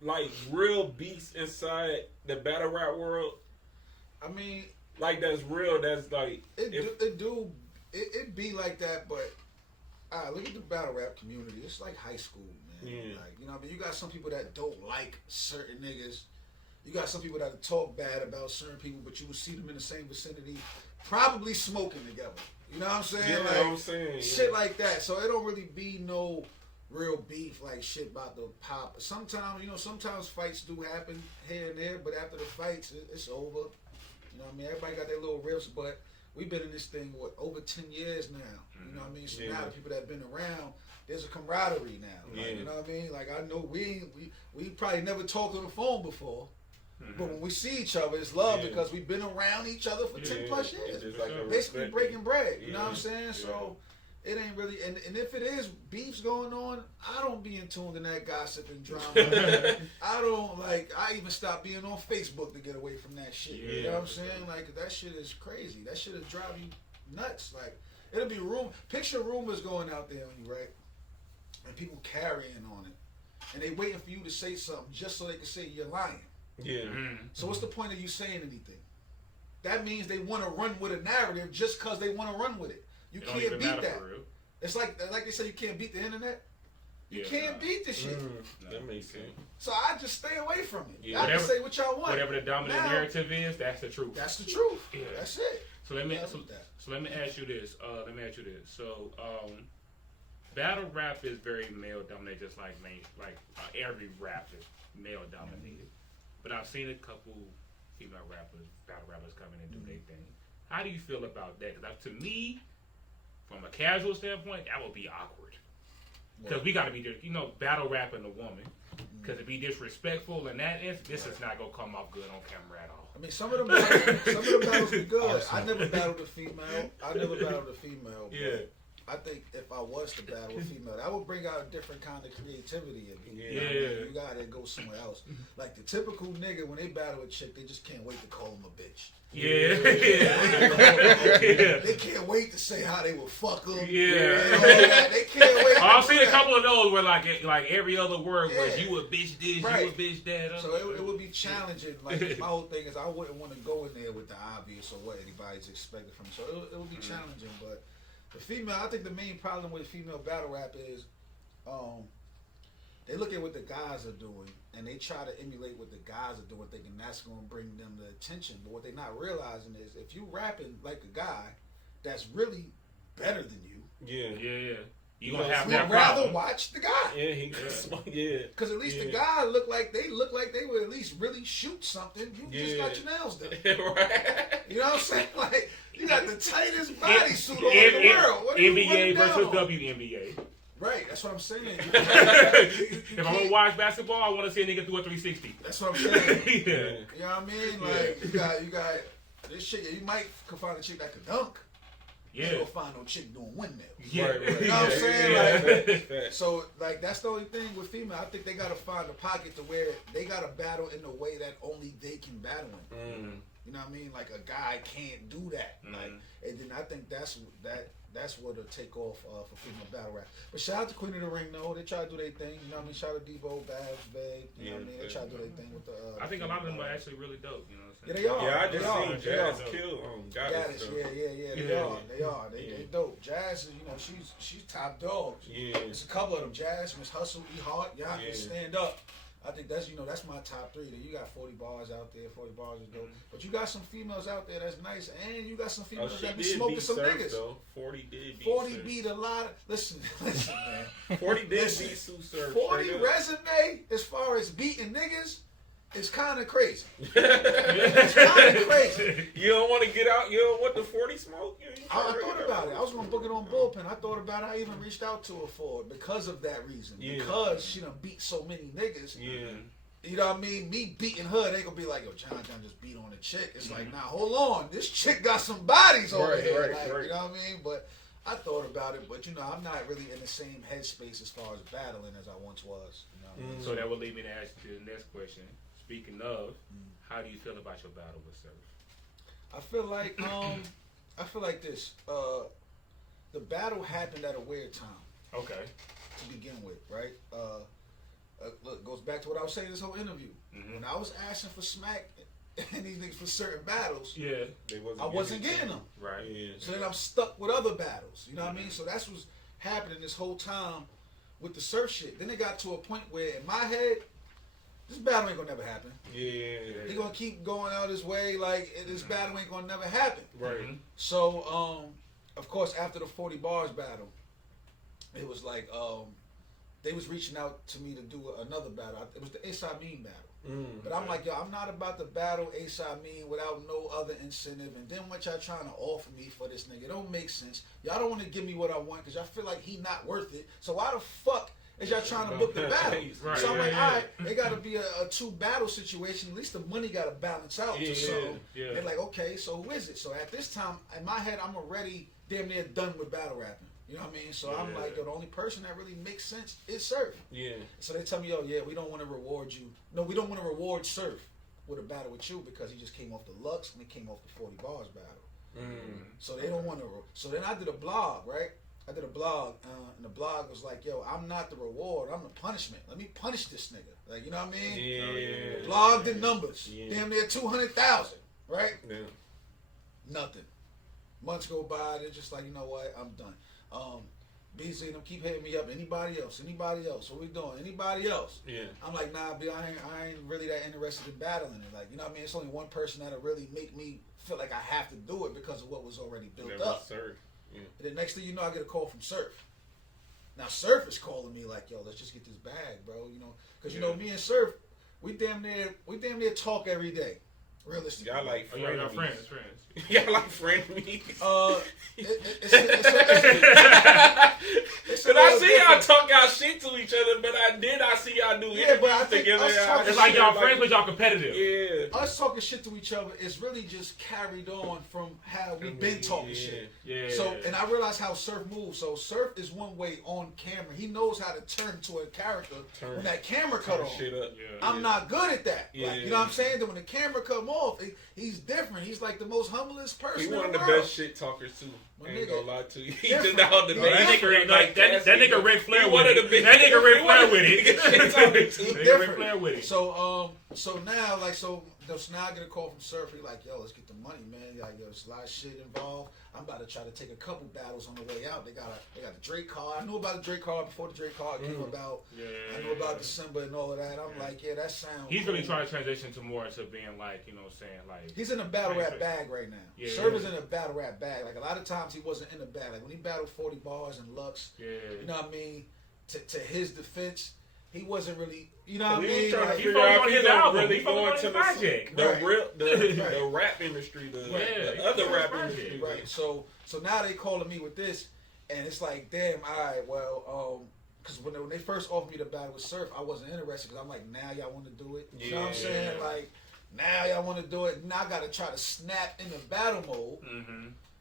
like real beasts inside the battle rap world? I mean, like that's real. That's like it be like that. But look at the battle rap community. It's like high school, man. Yeah. Like, you know what I mean? You got some people that don't like certain niggas. You got some people that talk bad about certain people, but you will see them in the same vicinity, probably smoking together. You know what I'm saying? Yeah, like, I'm saying, shit like that. So it don't really be no real beef, like shit about the pop. Sometimes fights do happen here and there, but after the fights, it's over. You know what I mean? Everybody got their little riffs, but we've been in this thing, over 10 years now. You know what I mean? So now the people that have been around, there's a camaraderie now. Like, you know what I mean? Like, I know we probably never talked on the phone before. But when we see each other, it's love because we've been around each other for 10 plus years. Like basically breaking bread. You know what I'm saying? So it ain't really, and if it is beefs going on, I don't be in tune to that gossip and drama. I even stopped being on Facebook to get away from that shit. You know what I'm saying? Like that shit is crazy. That shit will drive you nuts. Like it'll be picture rumors going out there on you, right? And people carrying on it. And they waiting for you to say something just so they can say you're lying. Yeah. So what's the point of you saying anything? That means they want to run with a narrative just because they want to run with it. You can't beat that. It's like they say you can't beat the internet. You can't beat the shit. That makes sense. So I just stay away from it. Yeah. I can say what y'all want. Whatever the dominant narrative is, that's the truth. That's the truth. Yeah. That's it. So let me ask you this. So battle rap is very male dominated, just like every rap is male dominated. But I've seen a couple female battle rappers come in and do their thing. How do you feel about that? Because to me, from a casual standpoint, that would be awkward. Because we got to be, battle rapping a woman. Because to be disrespectful in that instance, this is not going to come off good on camera at all. I mean, some of them battles be good. I never battled a female. Yeah. I think if I was to battle a female, that would bring out a different kind of creativity in me. Yeah. You know what I mean? You gotta go somewhere else. Like the typical nigga, when they battle a chick, they just can't wait to call him a bitch. Yeah. They can't wait to say how they would fuck them. Yeah. They can't wait. I've seen a couple of those where like every other word was Yeah. you a bitch this, Right. you a bitch that. So it would be challenging. Like my whole thing is I wouldn't want to go in there with the obvious or what anybody's expecting from me. So it would be challenging. But the female, I think the main problem with female battle rap is they look at what the guys are doing and they try to emulate what the guys are doing, thinking that's going to bring them the attention. But what they're not realizing is if you rapping like a guy that's really better than you, Yeah. You gonna have we'd that rather problem. watch the guy. Yeah. Because at least the guy look like they would at least really shoot something. You just got your nails done. Right. You know what I'm saying? Like you got the tightest bodysuit on in the world. What are you NBA running down versus on? WNBA. Right, that's what I'm saying. If I'm gonna watch basketball, I want to see a nigga do a 360. That's what I'm saying. Yeah. You know what I mean? Like you got this shit. You might could find a chick that could dunk. You Yeah. don't find no chick doing windmills. Yeah. Right. You know what I'm saying? Yeah. Like, so like that's the only thing with female. I think they gotta find a pocket to where they gotta battle in a way that only they can battle in. You know what I mean? Like a guy can't do that. Like, and then I think that's what'll take off for female battle rap. But shout out to Queen of the Ring though. They try to do their thing. You know what I mean? Shout out to Debo, Babs, Babe. You know what I mean? They try to do their thing with the. I think a lot of them are actually really dope. You know what I'm Yeah, saying? they are. Yeah, I They just are. seen They are. Jazz kill Goddess. Gaddis, So. yeah. They are. They dope. Jazz is, you know, she's top dog. Yeah. It's a couple of them. Jazz, Miss Hustle, E Hart, Yonkers, Yeah. Stand Up. I think that's that's my top three. You got 40 bars out there. 40 bars is dope. But you got some females out there that's nice, and you got some Oh, females she that be did smoking beat some Surf, niggas. though. 40 did beat 40 Surf. beat a lot of. Listen, man. 40 did Listen, beat Sue Surf. 40 straight up. resume as far as beating niggas is kind of crazy. It's kind of crazy. You don't want to get out. You don't want the 40 smoke. I thought about it. I was gonna book it on Bullpen. I thought about it. I even reached out to her for it because of that reason. Yeah. Because she done beat so many niggas. Yeah. You know what I mean? Me beating her, they gonna be like, yo, John just beat on a chick. It's like, nah, hold on. This chick got some bodies over Right, here. right, Like, right. you know what I mean? But I thought about it, but you know, I'm not really in the same headspace as far as battling as I once was. You know what I mean? So that would lead me to ask you the next question. Speaking of, how do you feel about your battle with Surf? I feel like this. The battle happened at a weird time Okay. to begin with, right? Look, goes back to what I was saying this whole interview. When I was asking for smack and these niggas for certain battles, Yeah. I wasn't getting them. Right. Yeah. So then I'm stuck with other battles. You know what I mean? So that's what's happening this whole time with the Surf shit. Then it got to a point where in my head, this battle ain't gonna never happen. Yeah. He gonna keep going out his way like this battle ain't gonna never happen. Right. So of course after the 40 bars battle, it was like they was reaching out to me to do another battle. It was the A$AP Mean battle. But I'm like, yo, I'm not about to battle A$AP Mean without no other incentive. And then what y'all trying to offer me for this nigga? It don't make sense. Y'all don't want to give me what I want because y'all feel like he not worth it. So why the fuck is y'all trying to book the battle? Right, So I'm like, yeah. all right, it got to be a two battle situation. At least the money got to balance out to something. yeah. They're like, okay, so who is it? So at this time, in my head, I'm already damn near done with battle rapping. You know what I mean? So I'm like, yo, the only person that really makes sense is Surf. Yeah. So they tell me, yo, yeah, we don't want to reward you. No, we don't want to reward Surf with a battle with you because he just came off the Lux and he came off the 40 bars battle. So they don't want to. So then I did a blog, right? I did a blog, and the blog was like, yo, I'm not the reward, I'm the punishment. Let me punish this nigga. Like, you know what I mean? Yeah. The blog did numbers. Yeah. Damn near 200,000, right? Yeah. Nothing. Months go by, they're just like, you know what, I'm done. BZ and them keep hitting me up. Anybody else? What we doing? Anybody else? Yeah. I'm like, nah, B, I ain't really that interested in battling it. Like, you know what I mean? It's only one person that'll really make me feel like I have to do it because of what was already built up. Surf. Yeah. And the next thing you know, I get a call from Surf. Now Surf is calling me like, yo, let's just get this bag, bro. You know, because you know me and Surf, we damn near talk every day. Realistically. Y'all like Oh, y'all got frenemies. friends. Y'all like frenemies. It's Cause I see y'all talk y'all shit to each other, but I see y'all do interviews together. It's like y'all friends, but y'all competitive. Yeah. Us talking shit to each other is really just carried on from how we've been talking shit. Yeah. So, and I realize how Surf moves. So Surf is one way on camera. He knows how to turn to a character when that camera cut on. Shit up. I'm not good at that. Yeah. Like, you know what I'm saying? That when the camera come off, he's different. He's like the most humblest person He in one of the the world. best shit talkers too. My Ain't nigga, gonna lie to you. He different. just out the No, main screen like that nigga Ric Flair with it. big. That nigga Ric Flair with it. Nigga Ric Different. Flair with it. So now, like, so now I get a call from Surf. He like, yo, let's get the money, man. Like, yo, there's a lot of shit involved. I'm about to try to take a couple battles on the way out. They got the Drake card. I knew about the Drake card before the Drake card came about. I knew about December and all of that. I'm like, yeah, that sounds. He's cool. really trying to transition to more to being like, you know what I'm saying, like. He's in a battle rap bag right now. Yeah, Surf is in a battle rap bag. Like a lot of times he wasn't in the bag. Like when he battled 40 Bars and Lux, you know what I mean? To his defense, he wasn't really, you know what I We mean? was trying to Like, figure out if his he album. really He focused going on to his project. the rap industry, the other He rap focused on his industry. right. So now they calling me with this, and it's like, damn, all right, well, because when they first offered me the battle with Surf, I wasn't interested because I'm like, now y'all want to do it? You know what I'm saying? Like, now y'all want to do it. Now I got to try to snap in the battle mode,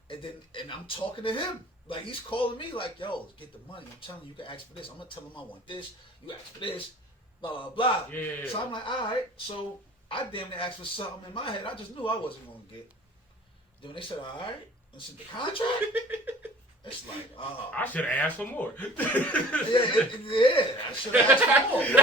and I'm talking to him. Like, he's calling me like, yo, get the money. I'm telling you, you can ask for this. I'm going to tell him I want this. You ask for this. Blah, blah, blah. Yeah. So I'm like, all right. So I damn near asked for something in my head. I just knew I wasn't going to get. Then when they said, all right, this is the contract. It's like, I should have asked for more. yeah, I should have asked for more. You know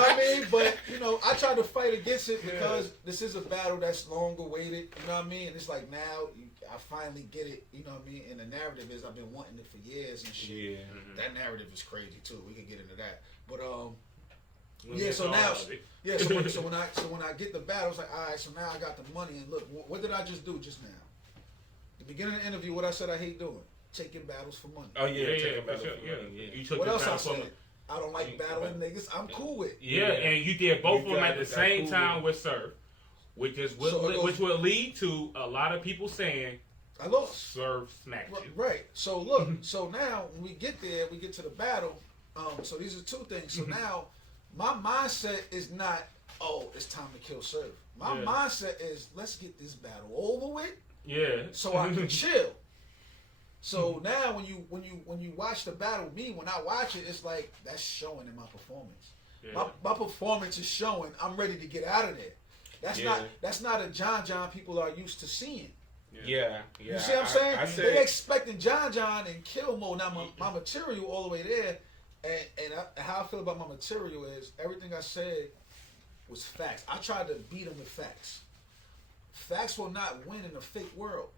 what I mean? But, you know, I tried to fight against it because this is a battle that's long awaited. You know what I mean? And it's like now I finally get it. You know what I mean? And the narrative is I've been wanting it for years and shit. Yeah. That narrative is crazy too. We can get into that. But so when I get the battle, it's like, all right, so now I got the money. And look, what did I just do just now? The beginning of the interview, what I said I hate doing, taking battles for money. Oh yeah, Yeah, taking battles sure, for yeah. money, You took What the else I battle said? from I don't like battling niggas. I'm cool with. Yeah, and you did both You of them got at the it, same cool. time with Surf, which will lead to a lot of people saying I lost. Surf smacked you. Right. So look. So now when we get there, we get to the battle. So these are two things. So now my mindset is not, oh, it's time to kill Surf. My mindset is, let's get this battle over with. Yeah. So I can chill. So now when you watch the battle with me, when I watch it, it's like that's showing in my performance. Yeah. My performance is showing I'm ready to get out of there. That's not a John people are used to seeing. Yeah. You see what I'm saying? I said, They expecting John and kill mode. Now my material all the way there, and how I feel about my material is everything I said was facts. I tried to beat them with facts. Facts will not win in a fake world.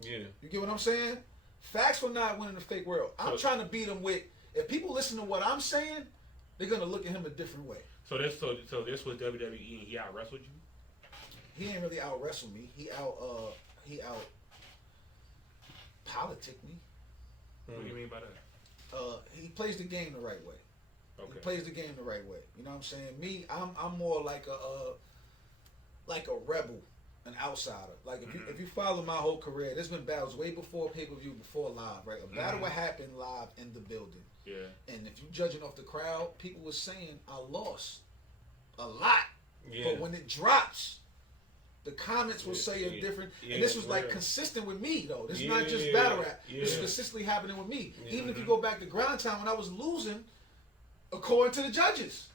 yeah. You get what I'm saying? Facts will not win in the fake world. I'm trying to beat them with. If people listen to what I'm saying, they're gonna look at him a different way. So this was WWE, and he out wrestled you. He ain't really out wrestle me. He out politic me. What do you mean by that? He plays the game the right way. Okay. He plays the game the right way. You know what I'm saying? Me, I'm more like a rebel, an outsider. Like if you follow my whole career, there's been battles way before pay-per-view, before live, right? A battle would happen live in the building. Yeah. And if you judging off the crowd, people were saying I lost a lot. Yeah. But when it drops, the comments will say a different. And this was like real. consistent with me though. This is not just battle rap. This is consistently happening with me. Even if you go back to grind time when I was losing, according to the judges,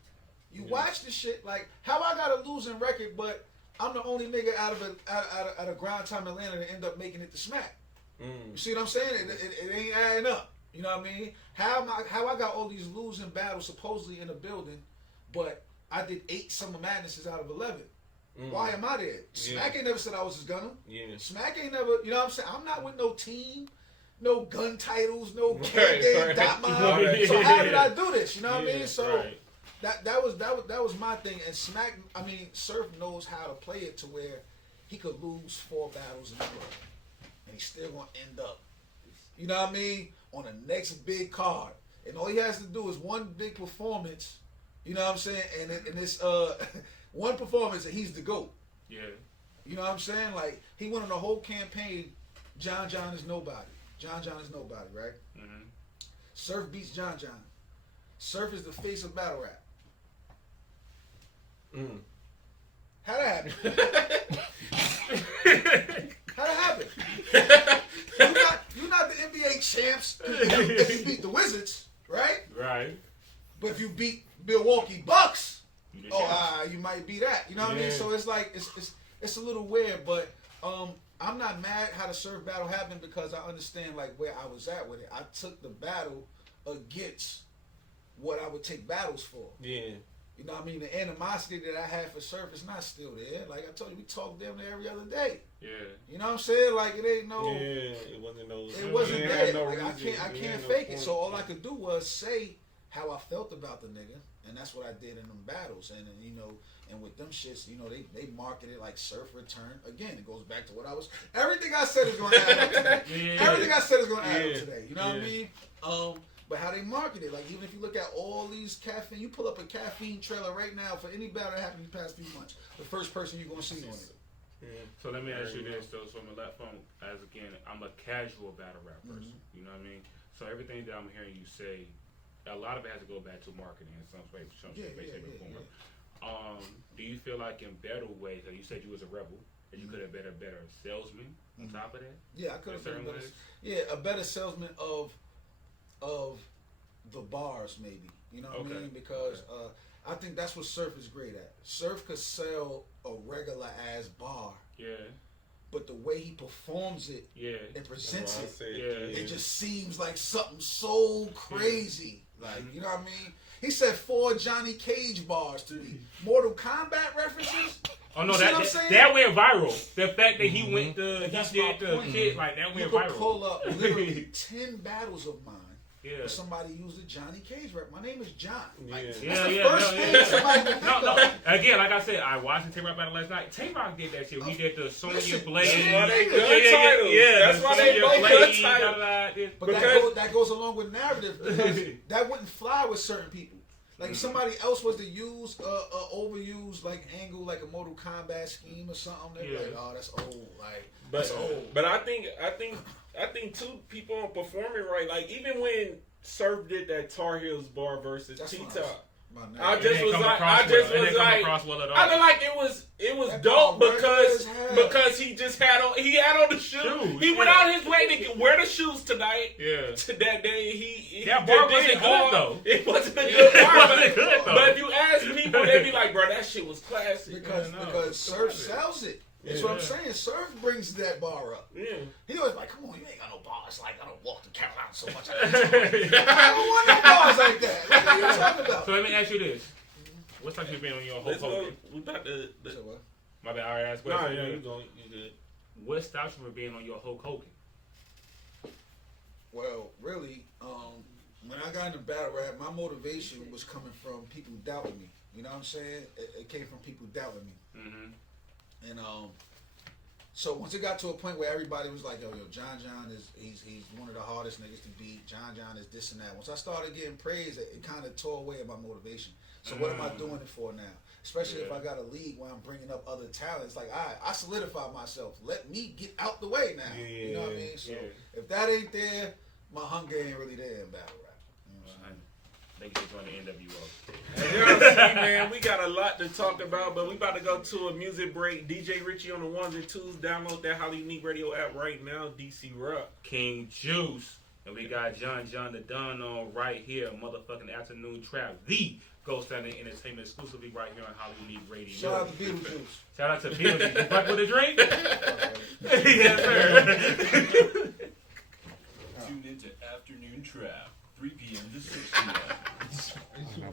you watch this shit like how I got a losing record, but I'm the only nigga out of grind time Atlanta that end up making it to Smack. You see what I'm saying? It ain't adding up. You know what I mean? How I got all these losing battles supposedly in a building, but I did 8 Summer Madnesses out of 11. Why am I there? Smack ain't never said I was his gunner. Yeah. Smack ain't never, you know what I'm saying? I'm not with no team, no gun titles, no Right. dot mine. Right. So how did I do this? You know what I mean? So right. that was my thing. And Smack, I mean, Surf knows how to play it to where he could lose 4 battles in a row, and he's still gonna end up, you know what I mean, on the next big card. And all he has to do is one big performance. You know what I'm saying? And it's one performance and he's the GOAT. Yeah. You know what I'm saying? Like, he went on the whole campaign, John is nobody. John is nobody, right? Mm-hmm. Surf beats John. Surf is the face of battle rap. How'd that happen? How'd that happen? You're not the NBA champs if you beat the Wizards, right? Right. But if you beat Milwaukee Bucks, You you might be that. You know what I mean? So it's like it's a little weird, but I'm not mad how the surf battle happened because I understand like where I was at with it. I took the battle against what I would take battles for. Yeah. You know what I mean? The animosity that I had for surf is not still there. Like I told you, we talk damn near every other day. Yeah. You know what I'm saying? Like it ain't no. Yeah, it wasn't no. It wasn't yeah, there. no Like, I reason. can't no fake it. point. So all I could do was say how I felt about the nigga, and that's what I did in them battles. And you know, and with them shits, you know, they marketed like surf return. Again, it goes back to what I was. Everything I said is going to add up today. Everything I said is going to add up today. You know what I mean? But how they market it, like even if you look at all these caffeine, you pull up a caffeine trailer right now for any battle that happened in the past few months, the first person you're gonna see on it. Yeah. So let me ask you this though. So I'm a left phone as again, I'm a casual battle rap person. You know what I mean? So everything that I'm hearing you say, a lot of it has to go back to marketing in some way, shape, or form. Do you feel like in better ways, like you said you was a rebel, that you could have been a better salesman on top of that? Yeah, I could have been a better, ways? a better salesman of the bars, maybe. You know what I mean? Because I think that's what surf is great at. Surf could sell a regular ass bar. Yeah. But the way he performs it and presents it, it just seems like something so crazy. Like, you know what I mean? He said 4 Johnny Cage bars to me. Mortal Kombat references. Oh no, that went viral. The fact that he went to he did the shit like that went viral. You could pull up literally 10 battles of mine. Yeah. Where somebody used a Johnny Cage rap. My name is John. Like, That's the first thing somebody would think of. Again, like I said, I watched the Tay Rock battle last night. Tay Rock did that shit. He did the Sonya Blade. That's why they good titles. Yeah, that's why they both good titles. But that goes along with narrative because that wouldn't fly with certain people. Like if somebody else was to use overuse like angle like a Mortal Kombat scheme or something, they'd be like, oh, that's old. Like that's old. But I think too, people aren't performing right. Like even when Surf did that Tar Heels bar versus T-Top. I just was like, I feel like it was dope because he just had on the shoes. He went out his way to wear the shoes tonight. Yeah. To that day, that bar wasn't good though. It wasn't a good bar. But if you ask people, they'd be like, bro, that shit was classic. Because Surf sells it. That's what I'm saying. Surf brings that bar up. Yeah. He always like, come on, you ain't got no bars. Like, I don't walk to Carolina so much. I don't want no bars like that. Like, what are you talking about? So let me ask you this. What's time you been on your whole Hogan? We about to... My bad, I already asked questions. Nah, you good. What stops you from being on your Hulk Hogan? Well, really, when I got into battle rap, my motivation was coming from people doubting me. You know what I'm saying? It came from people doubting me. Mm-hmm. And so once it got to a point where everybody was like, yo, John is he's one of the hardest niggas to beat. John is this and that. Once I started getting praise, it kind of tore away my motivation. So what am I doing it for now? Especially if I got a league where I'm bringing up other talents. Like I solidified myself. Let me get out the way now. You know what I mean? So if that ain't there, my hunger ain't really there in battle rap. You know what I'm saying? Thank you for joining the NWO. See, man, we got a lot to talk about, but we about to go to a music break. DJ Richie on the 1s and 2s. Download that Holly Unique Radio app right now. DC Rock. King Juice. And we got John the Don on right here. Motherfucking Afternoon Trap. The Ghost Standing Entertainment exclusively right here on Holly Unique Radio. Shout out to Beetlejuice. Shout out to Beetlejuice. You fuck with a drink? Yes, sir. Tune into Afternoon Trap. 3 p.m. to 6 p.m.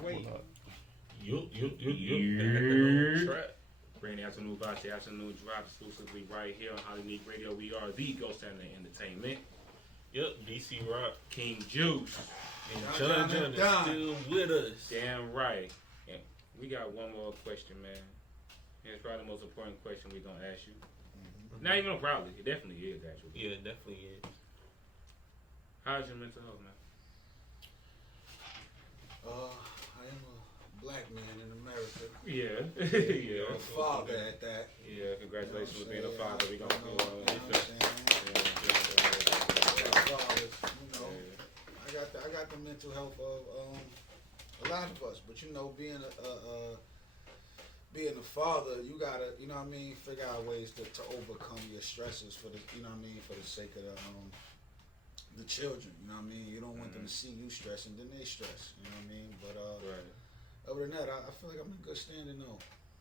Bring the afternoon vibes, the afternoon drop exclusively right here on Holly Unique Radio. We are the Ghost Standing Entertainment. Yep, DC Rock. King Juice. And John is still with us. Damn right. And we got one more question, man. And it's probably the most important question we gonna ask you. Mm-hmm. Not even probably. It definitely is, actually. Yeah, it definitely is. How's your mental health, man? I am a black man in America. Yeah. A Yeah. father at that. Yeah, congratulations You for know being a what I'm father. We saying? gonna You know what I'm saying? Fathers, you know, I got the mental health of a lot of us, but you know, being a father, you gotta, you know what I mean, figure out ways to overcome your stresses for the, you know what I mean, for the sake of the children. You know what I mean. You don't want them to see you stressing, then they stress. You know what I mean. But other than that, I feel like I'm in good standing though.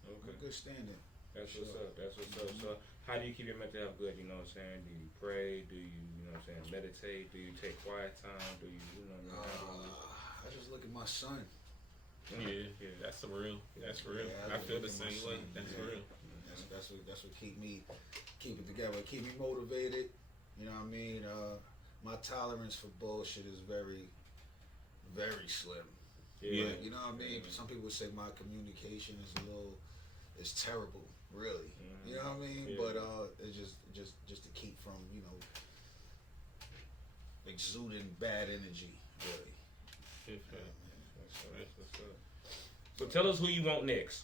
Okay. Good standing. That's what's up. That's what's up. So, how do you keep your mental health good? You know what I'm saying? Do you pray? Do you know what I'm saying, meditate? Do you take quiet time? Do you, you know what I mean? I just look at my son. Yeah, that's real. That's real. Yeah, I feel the look at my same way. son. That's Yeah. real. That's what keep it together. Keep me motivated. You know what I mean. My tolerance for bullshit is very, very slim. Yeah. But, you know what I mean. Some people say my communication is it's terrible. Really. You know what I mean. Yeah. But it's just to keep from exuding bad energy. Really. That's what's up. So tell us who you want next.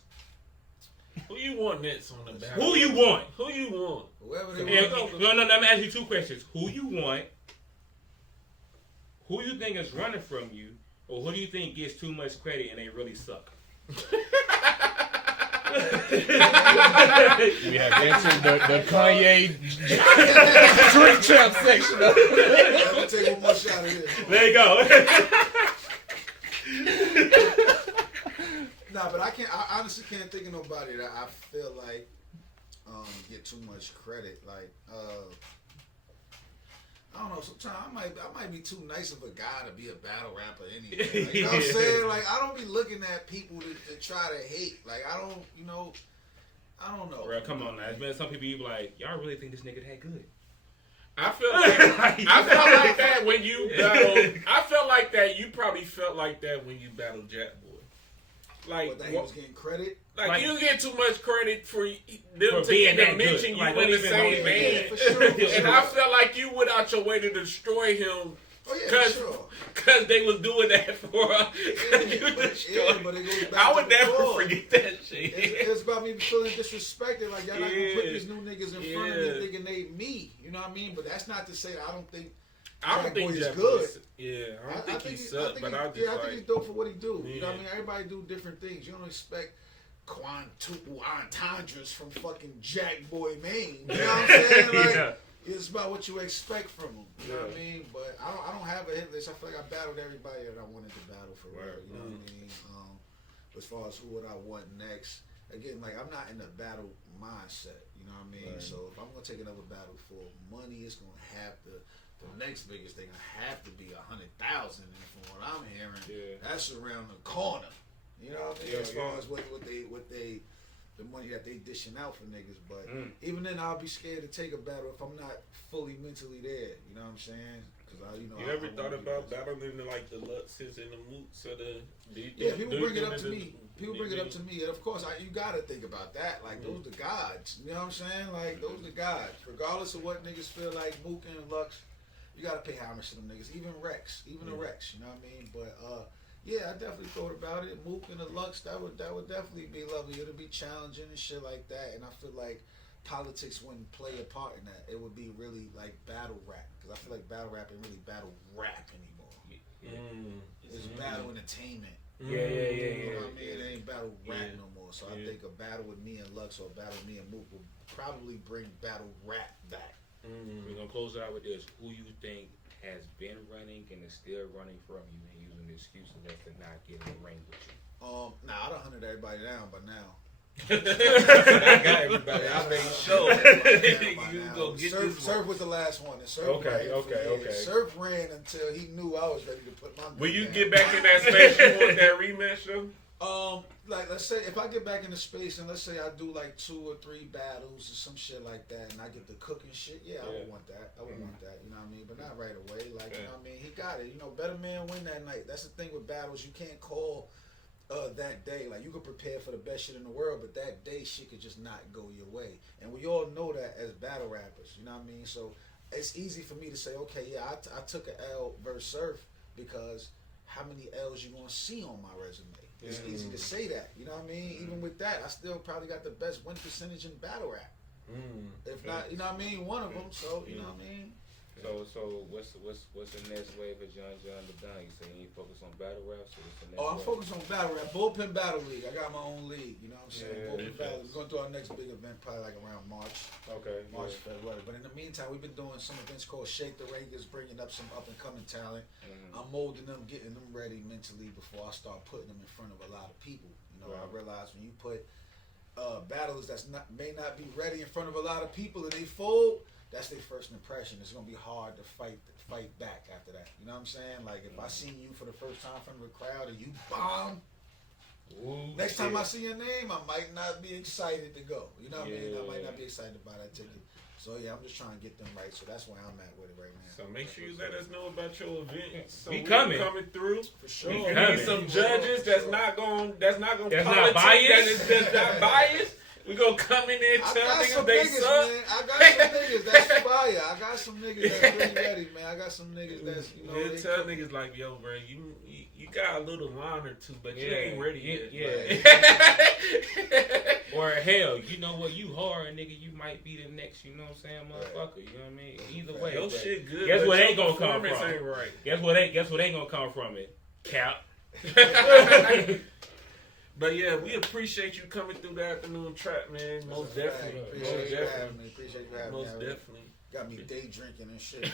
Who you want next on the back? Who you want? Who you want? Whoever they And, want. no, I'm asking you two questions. Who you want? Who you think is running from you? Or who do you think gets too much credit and they really suck? We have entered the Kanye drink trap section. Let me take one more shot of this. There you go. Nah, but I honestly can't think of nobody that I feel like get too much credit. Like I don't know. Sometimes I might be too nice of a guy to be a battle rapper anyway. Like, you know what I'm saying? Like I don't be looking at people to try to hate. Like I don't know. Bro, come on now. There's been some people you be like, y'all really think this nigga that good? I felt like that when you battled. I felt like that. You probably felt like that when you battled Jack Boy. Like But he was getting credit. Like you get too much credit for them for to being even that mention good. you Like, in the don't even same know. man. Yeah, for sure. And I felt like you went out your way to destroy him. Oh yeah, for sure. Cause they was doing that for you destroyed. But it goes back I to would the never core. forget that shit. It's about me feeling disrespected. Like y'all not gonna put Yeah. these new niggas in front of me thinking they me. You know what I mean? But that's not to say I don't think I don't Jack think Boy is Jack good. Boy. Yeah, I don't think he sucked, but I just I think he's dope for what he do. You know what I Yeah. mean? Everybody do different things. You don't expect quantuple entendres from fucking Jack Boy Maine. You know what I'm saying? Like, it's about what you expect from him. You know what I mean? But I don't have a hit list. I feel like I battled everybody that I wanted to battle for real. You know what I mean? As far as who would I want next, again, like I'm not in the battle mindset. You know what I mean? Right. So if I'm gonna take another battle for money, it's gonna have to. The next biggest thing have to be 100,000, and from what I'm hearing, that's around the corner. You know what I mean? As far as what they the money that they dishing out for niggas, but even then I'll be scared to take a battle if I'm not fully mentally there. You know what I'm saying? Because You ever thought about battling like the Luxes and the Moots or the? People bring it up to me. People bring it up to me, and of course, you gotta think about that. Like those the gods. You know what I'm saying? Like those the gods. Regardless of what niggas feel like, Mook and Lux, you gotta pay homage to them niggas. Even Rex, the Rex. You know what I mean? But yeah, I definitely thought about it. Mook and the Lux, that would definitely be lovely. It'll be challenging and shit like that. And I feel like politics wouldn't play a part in that. It would be really like battle rap, because I feel like battle rap ain't really battle rap anymore. It's battle entertainment. Yeah. You know what I mean? It ain't battle rap no more. So I think a battle with me and Lux or a battle with me and Mook will probably bring battle rap back. We're gonna close it out with this. Who you think has been running and is still running from you and using excuses as to not get in the ring with you? Nah, I'd have hunted everybody down by now. I got everybody. I made sure. You go get this Surf was the last one. And Surf Okay, ran for okay. years. Surf ran until he knew I was ready to put my gun Will you down. get back in that space? You want that rematch though? Like let's say if I get back into space and let's say I do like 2 or 3 battles or some shit like that, and I get the cooking shit, I would want that. I would want that. You know what I mean? But not right away. Like you know what I mean? He got it. You know, better man win that night. That's the thing with battles. You can't call that day. Like you could prepare for the best shit in the world, but that day shit could just not go your way. And we all know that as battle rappers. You know what I mean? So it's easy for me to say, okay, I took an L versus Surf because how many L's you gonna see on my resume? It's easy to say that. You know what I mean? Even with that, I still probably got the best win percentage in battle rap. If not, you know what I mean? One of them. So you know what I mean? So what's the next wave of John the Don? You say you ain't focus on battle rap, so what's the next I'm wave? focused on battle rap, bullpen battle league. I got my own league. You know what I'm saying? Yeah, bullpen battle. We're going to do our next big event probably like around March. Okay. March, February. But in the meantime, we've been doing some events called Shake the Rakers, bringing up some up and coming talent. I'm molding them, getting them ready mentally before I start putting them in front of a lot of people. You know, I realize when you put battlers may not be ready in front of a lot of people and they fold, that's their first impression. It's gonna be hard to fight back after that. You know what I'm saying? Like if I see you for the first time in front of a crowd and you bomb, next time I see your name, I might not be excited to go. You know what I mean? I might not be excited to buy that ticket. So yeah, I'm just trying to get them right. So that's where I'm at with it right now. So make sure you let us know about your event. So We coming through. For sure. We need some judges that's not going That's politic, not biased. that's not biased. We gonna come in there and tell niggas they suck. Man. I got some niggas that's fire. I got some niggas that's really ready, man. I got some niggas that's, you know. We'll tell niggas like, yo, bro, you got a little line or two, but you ain't ready yet. Yeah. Or hell, you know what? You hard, nigga. You might be the next, you know what I'm saying, motherfucker. You know what I mean? Either way. Your shit good. Guess but what your ain't gonna come performance from? Ain't right. Guess what ain't gonna come from it? Cap. But yeah, we appreciate you coming through the afternoon trap, man. Most definitely. Appreciate you having me. Appreciate you having me. Most definitely. Got me day drinking and shit.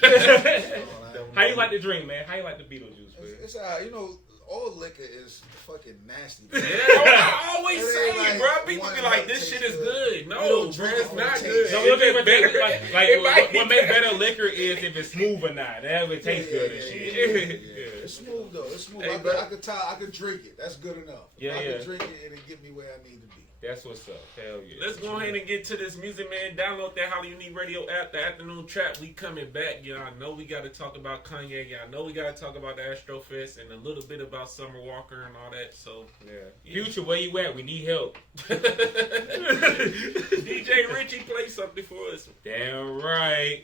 How you like to drink, man? How you like the Beetlejuice, man? It's you know, all liquor is fucking nasty. Yeah, I always say it, like bro. People one be like, might this shit taste is good. good. No, You don't bro, drink it's it not for the good. taste. No, It look at just better. It might what be makes better. better liquor is if it's smooth or not. That would taste good and shit. Yeah. It's smooth though. It's smooth. Hey, I could drink it. That's good enough. Yeah, I yeah. could drink it and it get me where I need to be. That's what's up. Hell yeah. Let's go ahead and get to this music, man. Download that Holly Unique Radio app, the Afternoon Trap. We coming back. Y'all know we got to talk about Kanye. Y'all know we got to talk about the Astrofest and a little bit about Summer Walker and all that. So, yeah. Future, where you at? We need help. DJ Richie, play something for us. Damn right.